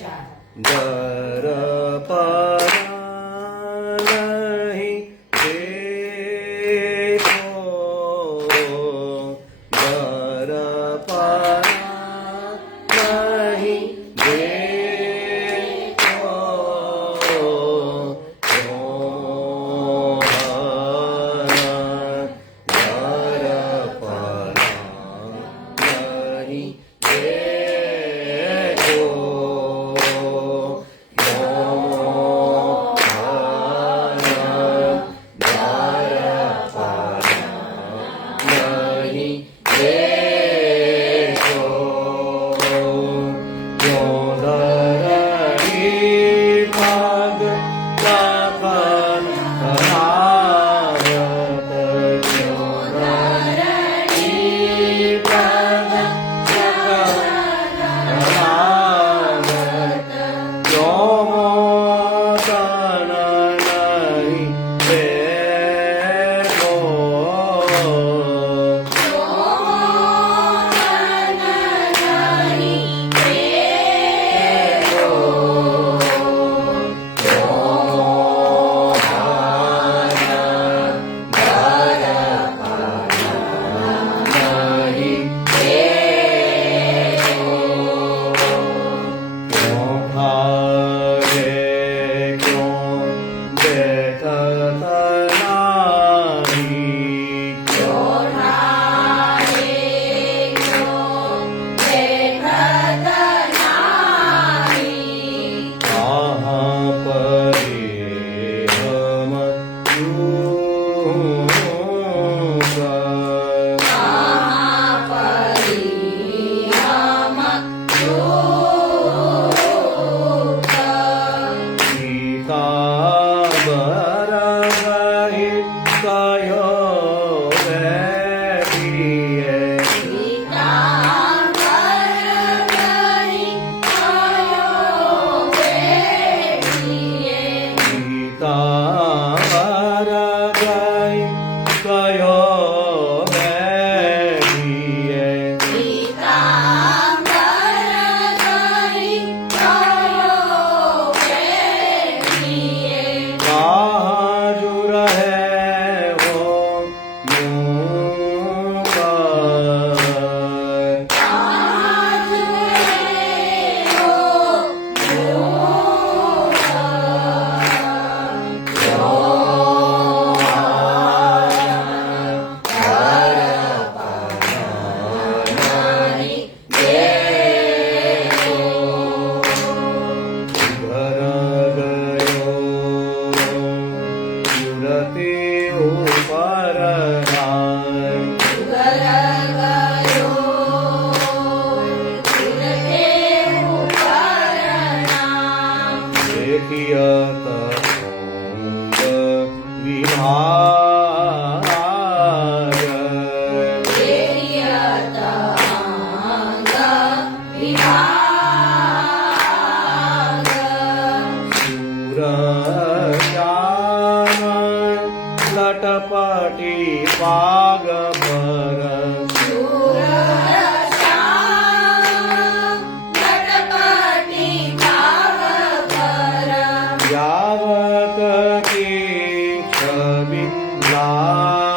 લટપટી પાગ પર યાવક કી છબી લાગ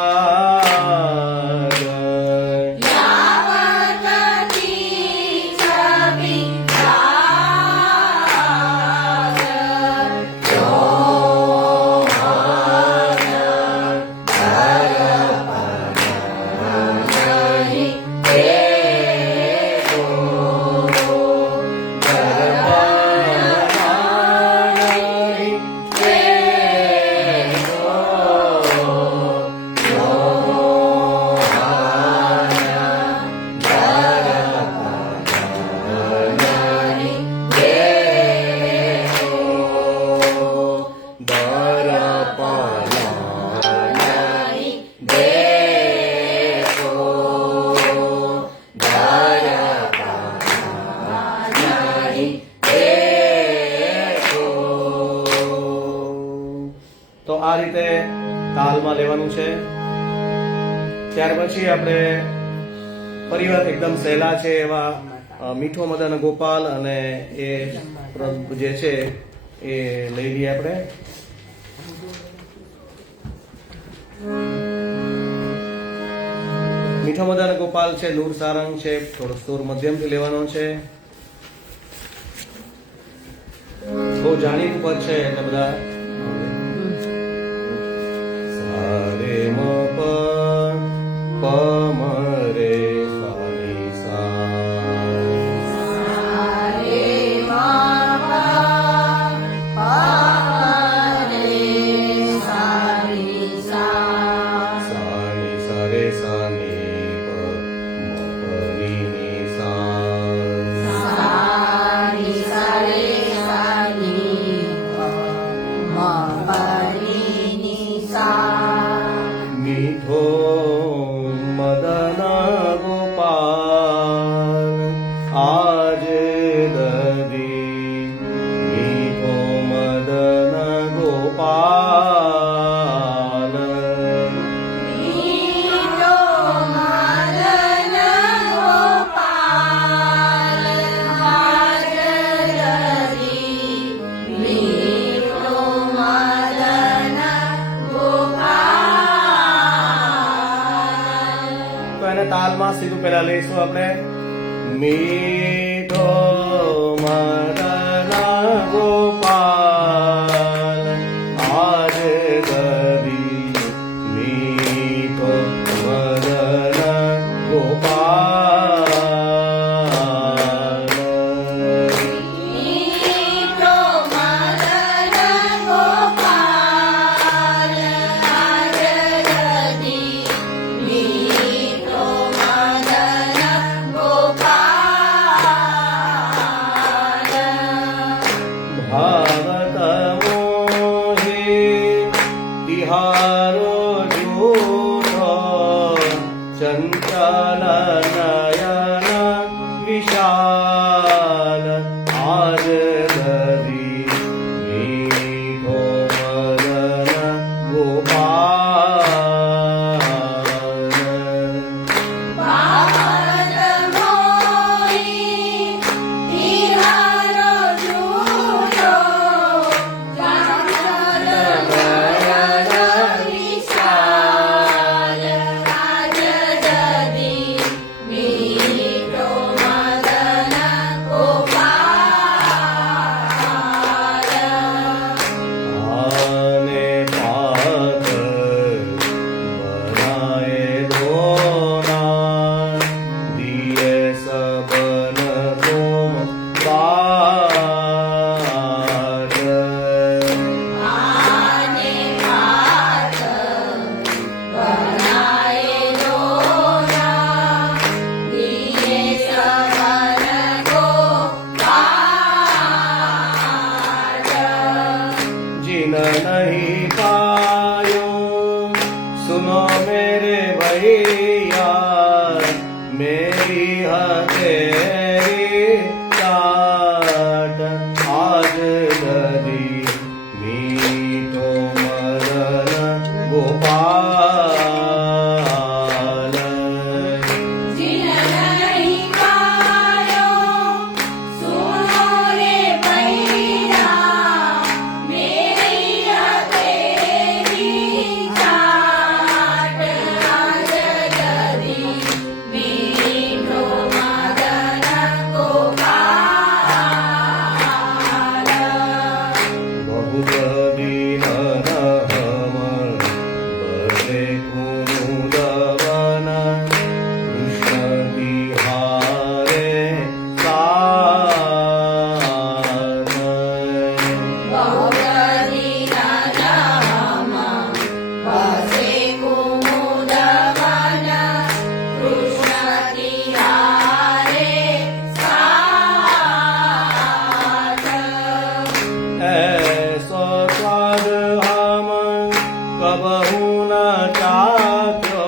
તો આ રીતે તાલમાં લેવાનું છે. ત્યાર પછી આપણે ફરીવાર એકદમ સહેલા છે એવા મીઠો મદન ગોપાલ અને એ જે છે એ લઈ લઈએ આપણે. મીઠો મદન ગોપાલ છે, લૂર સારંગ છે, થોડો સુર મધ્યમથી લેવાનો છે. બહુ જાણીતું પદ છે એટલે બધા સા રે મ પ પ મ રે સા ની સા રે મા પા રે સા ની સા સા ની સા રે સા ની પ મ પ ની ની સા સા ની સા રે સા ની પ મ પ ની ની સા મીઠો મદન ગોપાલ આજ દદી મીઠો મદન ગોપાલ મીઠો મદન ગોપાલ હાજરી મીઠો મદન ગોપાલ તો એને તાલમાં સીધું પહેલા લઈશું આપણે મીઠો મદન ગોપાલ આજ દદી મીઠો મદન ગોપાલ મીઠો મદન ગોપાલ હાજરી મીઠો મદન ગોપાલ ભાવત મોહી તિહારો જૂઠો ચંચલ નયન વિશાલ આજ દરી મીઠો મદન ગોપાલ ભારત મોહી તિહારો જૂઠો ચાંચલ નયન વિશાલ આજ દદી મીઠો મદન ગોપાલ આને પાત બનાએ ધોના દિએ સબન કો પાર આને હાથ બનાએ દોના દિએ સબન કો પાર जिन नहीं पायो सुनो मेरे भैया मेरी हथेली चाट आज दरी मीठो मदन गोपाल जिन नहीं पायो सुनो रे भैया मेरी हथेली चाट आज दरी मीठो मदन गोपाल बहुत दीन हम बसे कुमुदवन कृष्ण तिहारे साथ बहुगरी राम बसे कुमुदवन कृष्ण तिहारे साथ ऐसो स्वाद हम कबहू न चाख्यो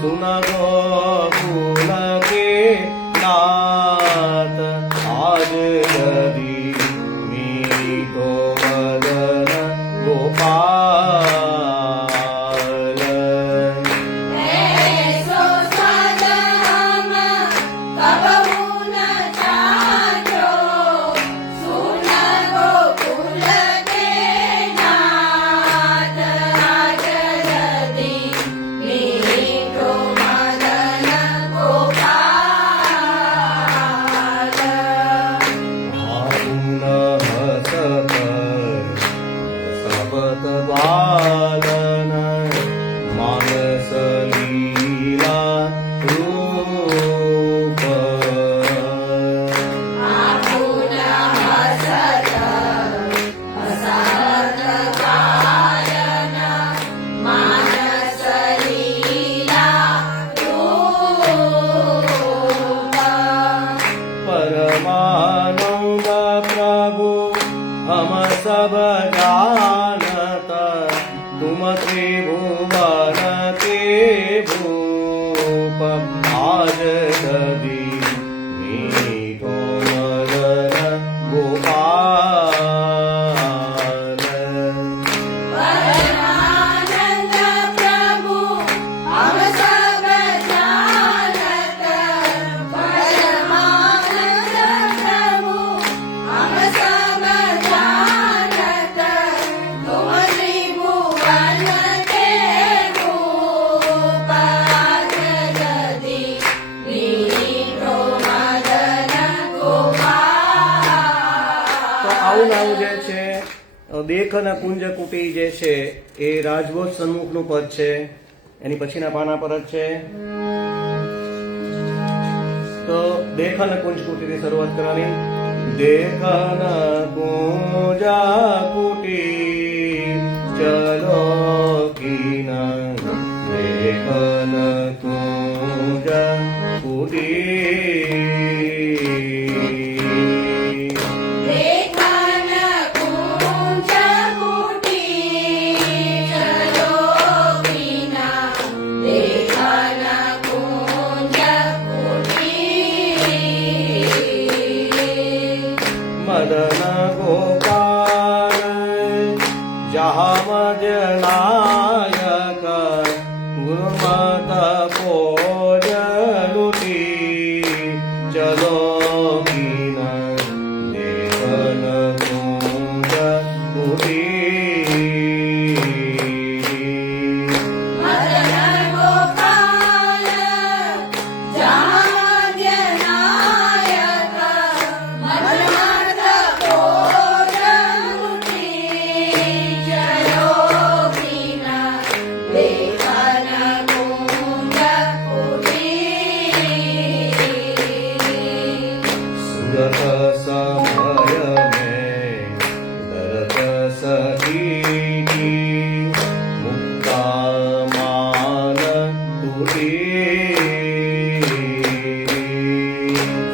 सुन गोकुल के नाथ आज दरी मीठो मदन गोपाल ऐसो स्वाद हम कबहू न चाख्यो सुन गोकुल के नाथ आज दरी मीठो मदन गोपाल આવું ને આવું જે છે દેખ અને કુંજ કુટી જે છે એ રાજભોજ સન્મુખનું પદ છે. એની પછીના પાના પર જ છે. તો દેખ અને કુંજ કુટીથી શરૂઆત કરવાની. દેખ અને કુંજ કુટી ચલો કિના દેખ અને કુંજ કુટી देखन कुंज कुटी चलो बिना देखन कुंज कुटी मदन गोपाल जहाँ मध्य नायक गुरुमत भोज लुटी चलो कीना देखन कुंज कुटी मदन गोपाल जामध्य नायक मन्मथ भोज लुटी चलो बिना देखन कुंज कुटी सुरत समय में भरत सखी मुक्ता मान टूटी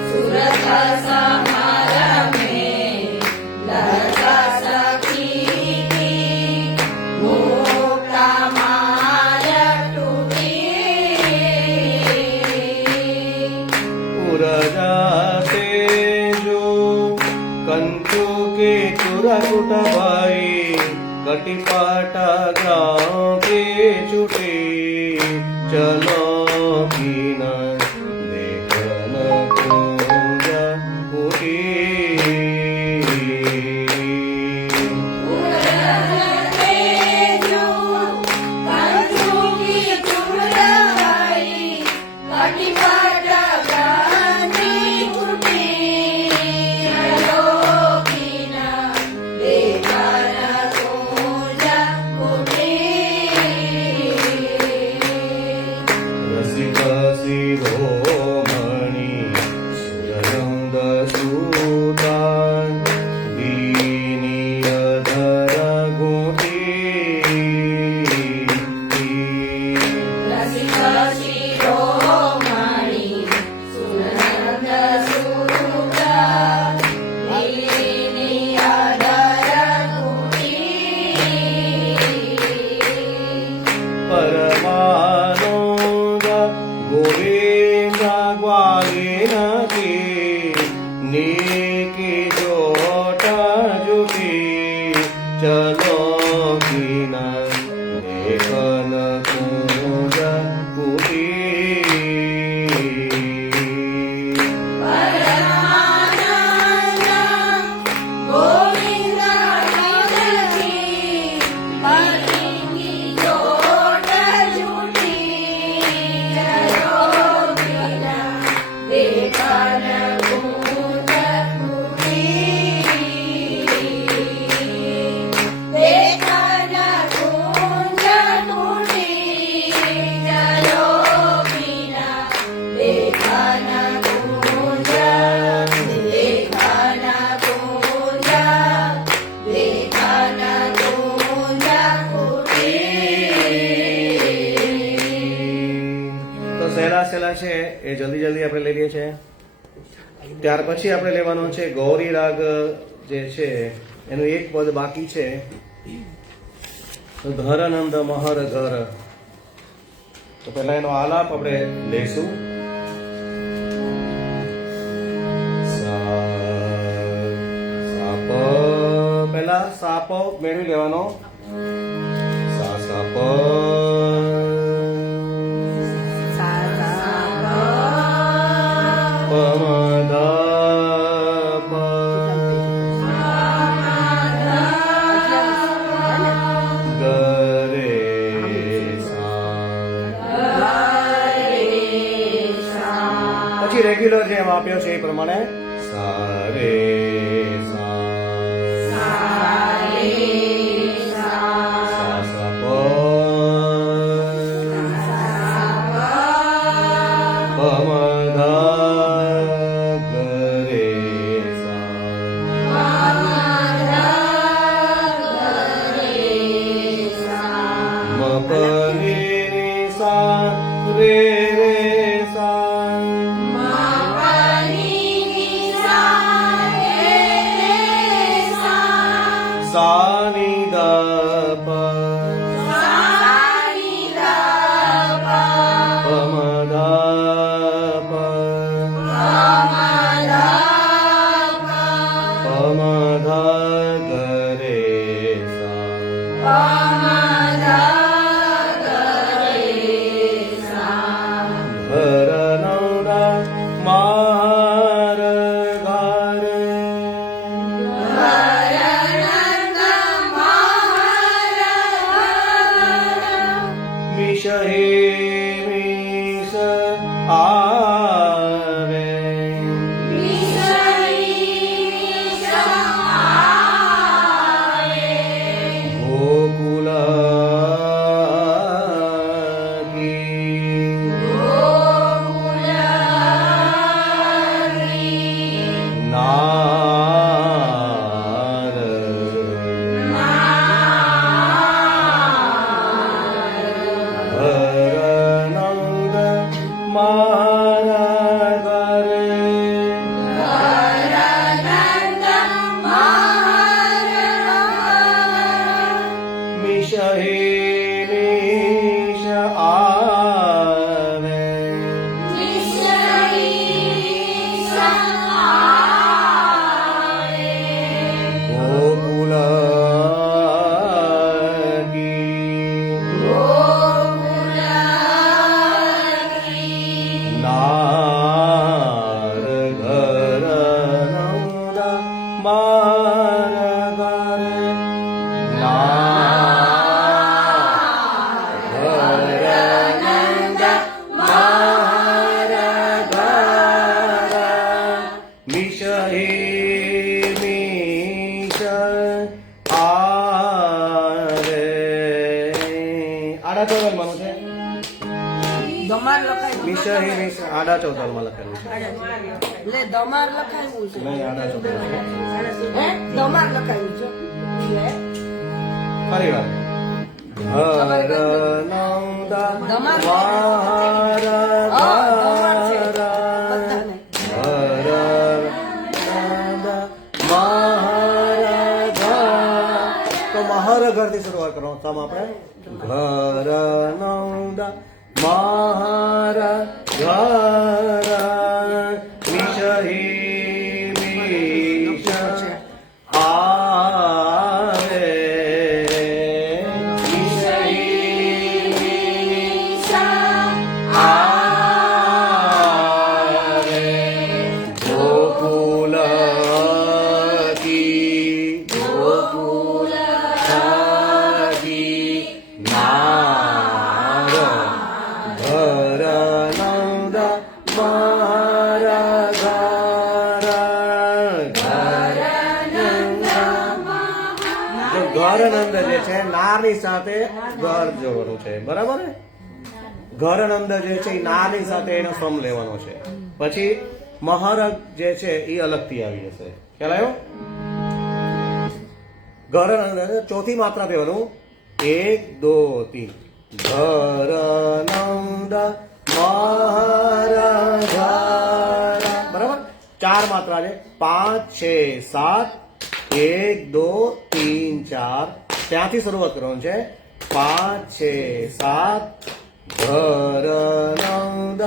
सुरत समार में लता सखी की मुक्ता मार टूटी उरजाते जो कंचू के चुरकुट भाई कटिपाटा गाँव के छुटे चलो कीना देखन कुंज कुटी उरते जो कंचू की चुराई कटिपाट गांधी कुटी चलो बिना देखन कुंज कुटी रसिक शिरोमणि सुरनंद सूता दीनियधर गुटी रसिक शिरोमणि सुनंद सुता दीनी अधर कुटी परमानंद गोविंद ग्वालिन की नीकी जोट जुटी चलो कीना देखन कुंज कुटी परमानंद गोविंद की पत्नी जोट जुटी चलो बिना देखन कुंज कुटी देखन कुंज कुटी चलो बिना देखन कुंज देखन कुंज देखन कुंज कुटी તો સહેલા સહેલા છે એ જલ્દી જલ્દી આપણે લઈ લઈએ છીએ. ત્યાર પછી આપણે લેવાનો છે ગૌરી રાગ જે છે એનું એક પદ બાકી છે. તો ધરનંદ મહર ઘર. તો પહેલા એનો આલાપ આપણે લઈશું. સાપ પહેલા સાપ મેળવી લેવાનો. સા સાપ પમદ ગરે સા પછી રેગ્યુલર જેમ આપ્યો છે એ પ્રમાણે સા રે સા મીશ આરે આડા ચોદલમાં છે દમાર લખાયું મીશ મીશ આડા ચોદલમાં લખેલું છે એટલે દમાર લખાયું છે નહીં આડા ચોદલ હે દમાર લખાયું છે ફરી વાર હર નંદા વાર બધાને હર નંદા મહારાજા તો મહારઘર થી શરૂઆત કરો સામ આપણે ઘર નંદા મહારાજા મિશહી મિશ આવે ઘરનંદ જે છે નાની સાથે ઘર જોડવાનું છે બરાબર ને ઘરનંદ જે છે એ નાની સાથે એનો સમ લેવાનો છે પછી મહારગ જે છે એ અલગથી આવી જશે ખ્યાલ આવ્યો ઘરનંદ ચોથી માત્રા દેવાનું 1 2 3 ઘરનંદ મહારાજા બરાબર 4 માત્રા છે 5 6 7 1 2 3 4 ત્યાંથી શરૂઆત કરવાનું છે 5 6 7 ઘરનંદ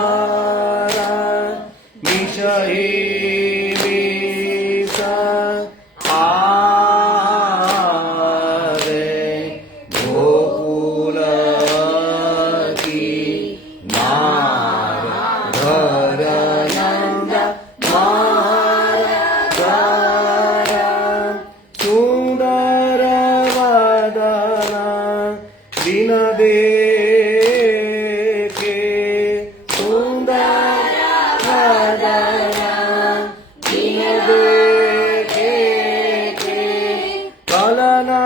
મહારાજા મિશહી મિશ આવે ગોકુલકી નાર ઘરનંદ સુંદર વદન દિન દેખે સુંદર વદન દિન દેખે કલના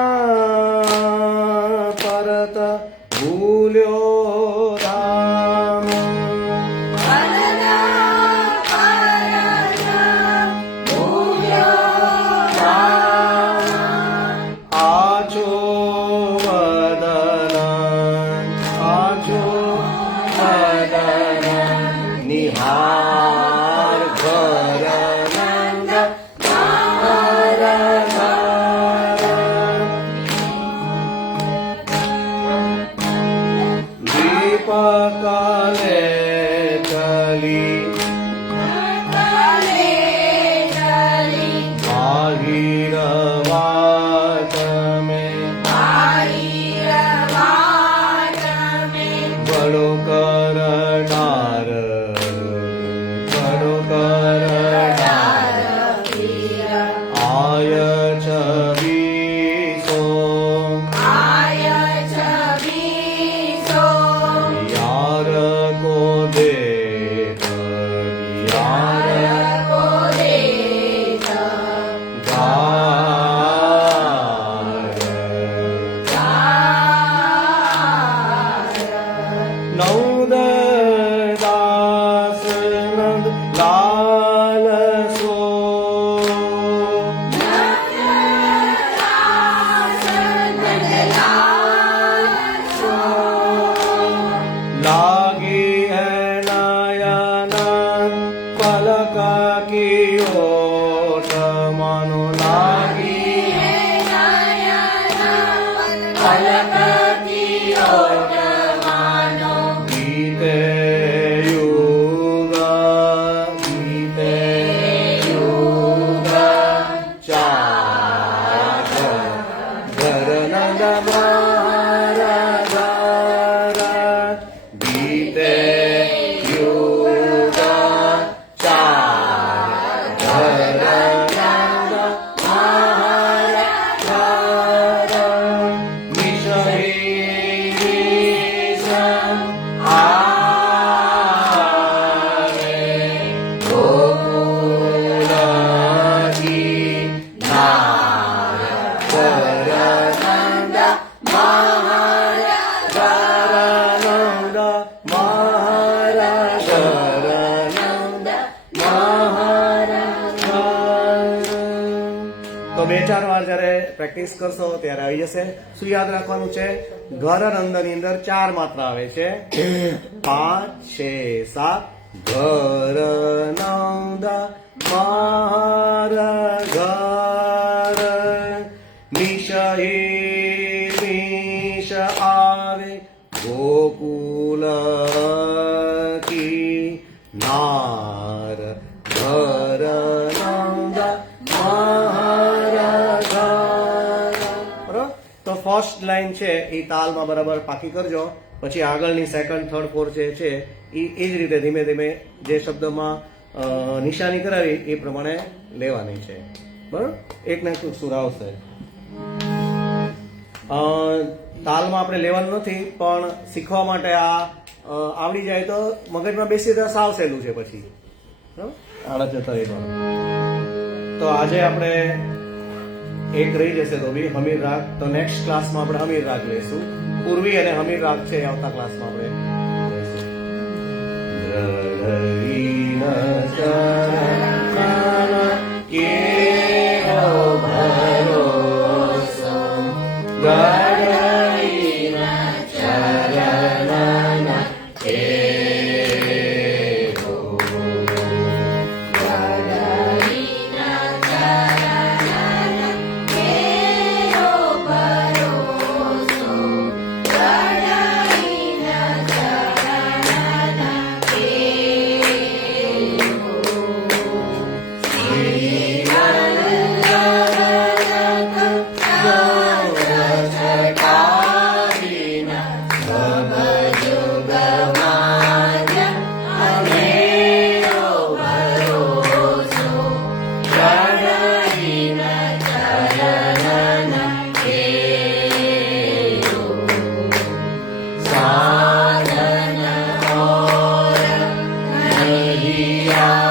પરત ભૂલ્યો રામ આજો વદન આજો વદન નિહાર ઘરનંદ દીપકાલે ચલી બાહિરવાત મેં બડો કરનાર આય છબીસો યાર કો દેખ યાર નંદ દાસ નંદ લાલ સો લાગી હૈ નયન પલકા કી ઓટ માનો લાગી ગીતે યુગ ચાર ઘરનંદ મહારાજા ગીતે યુગ ચાર ઘર ચાર વાર જ્યારે પ્રેક્ટિસ કરશો ત્યારે આવી જશે. શું યાદ રાખવાનું છે? ઘર નંદની અંદર 4 માત્રા આવે છે. 5, 6, 7. ઘર નંદ મારા ઘર નિશ નિશ આવે ગોકુલ કી નાર ઘર નંદ મારા ઘર. બરોબર? તો ફર્સ્ટ લાઈન છે એ તાલમાં બરાબર પાકી કરજો. પછી આગળની સેકન્ડ, થર્ડ, ફોર્થ જે છે એ જ રીતે ધીમે ધીમે જે શબ્દમાં નિશાની કરાવી એ પ્રમાણે લેવાની છે. બરોબર? એક ને એક સુર આવશે. તાલમાં આપણે લેવાનું નથી, પણ શીખવા માટે આ આવડી જાય તો મગજમાં બેસી જાય સાવ સહેલું છે. પછી બરાબર? આડા જતા એ પણ. તો આજે આપણે એક રહી જશે તો બી હમીર રાગ. તો નેક્સ્ટ ક્લાસમાં આપણે હમીર રાગ લઈશું. પૂર્વી અને હમીર રાગ છે આવતા ક્લાસમાં આપણે લઈશું. કેરો ભરોસો ગણઈના ચરણના કેરો ગણઈના ચરણના કેરો ભરોસો ગણઈના ચરણના સાધન ઓર નહિયા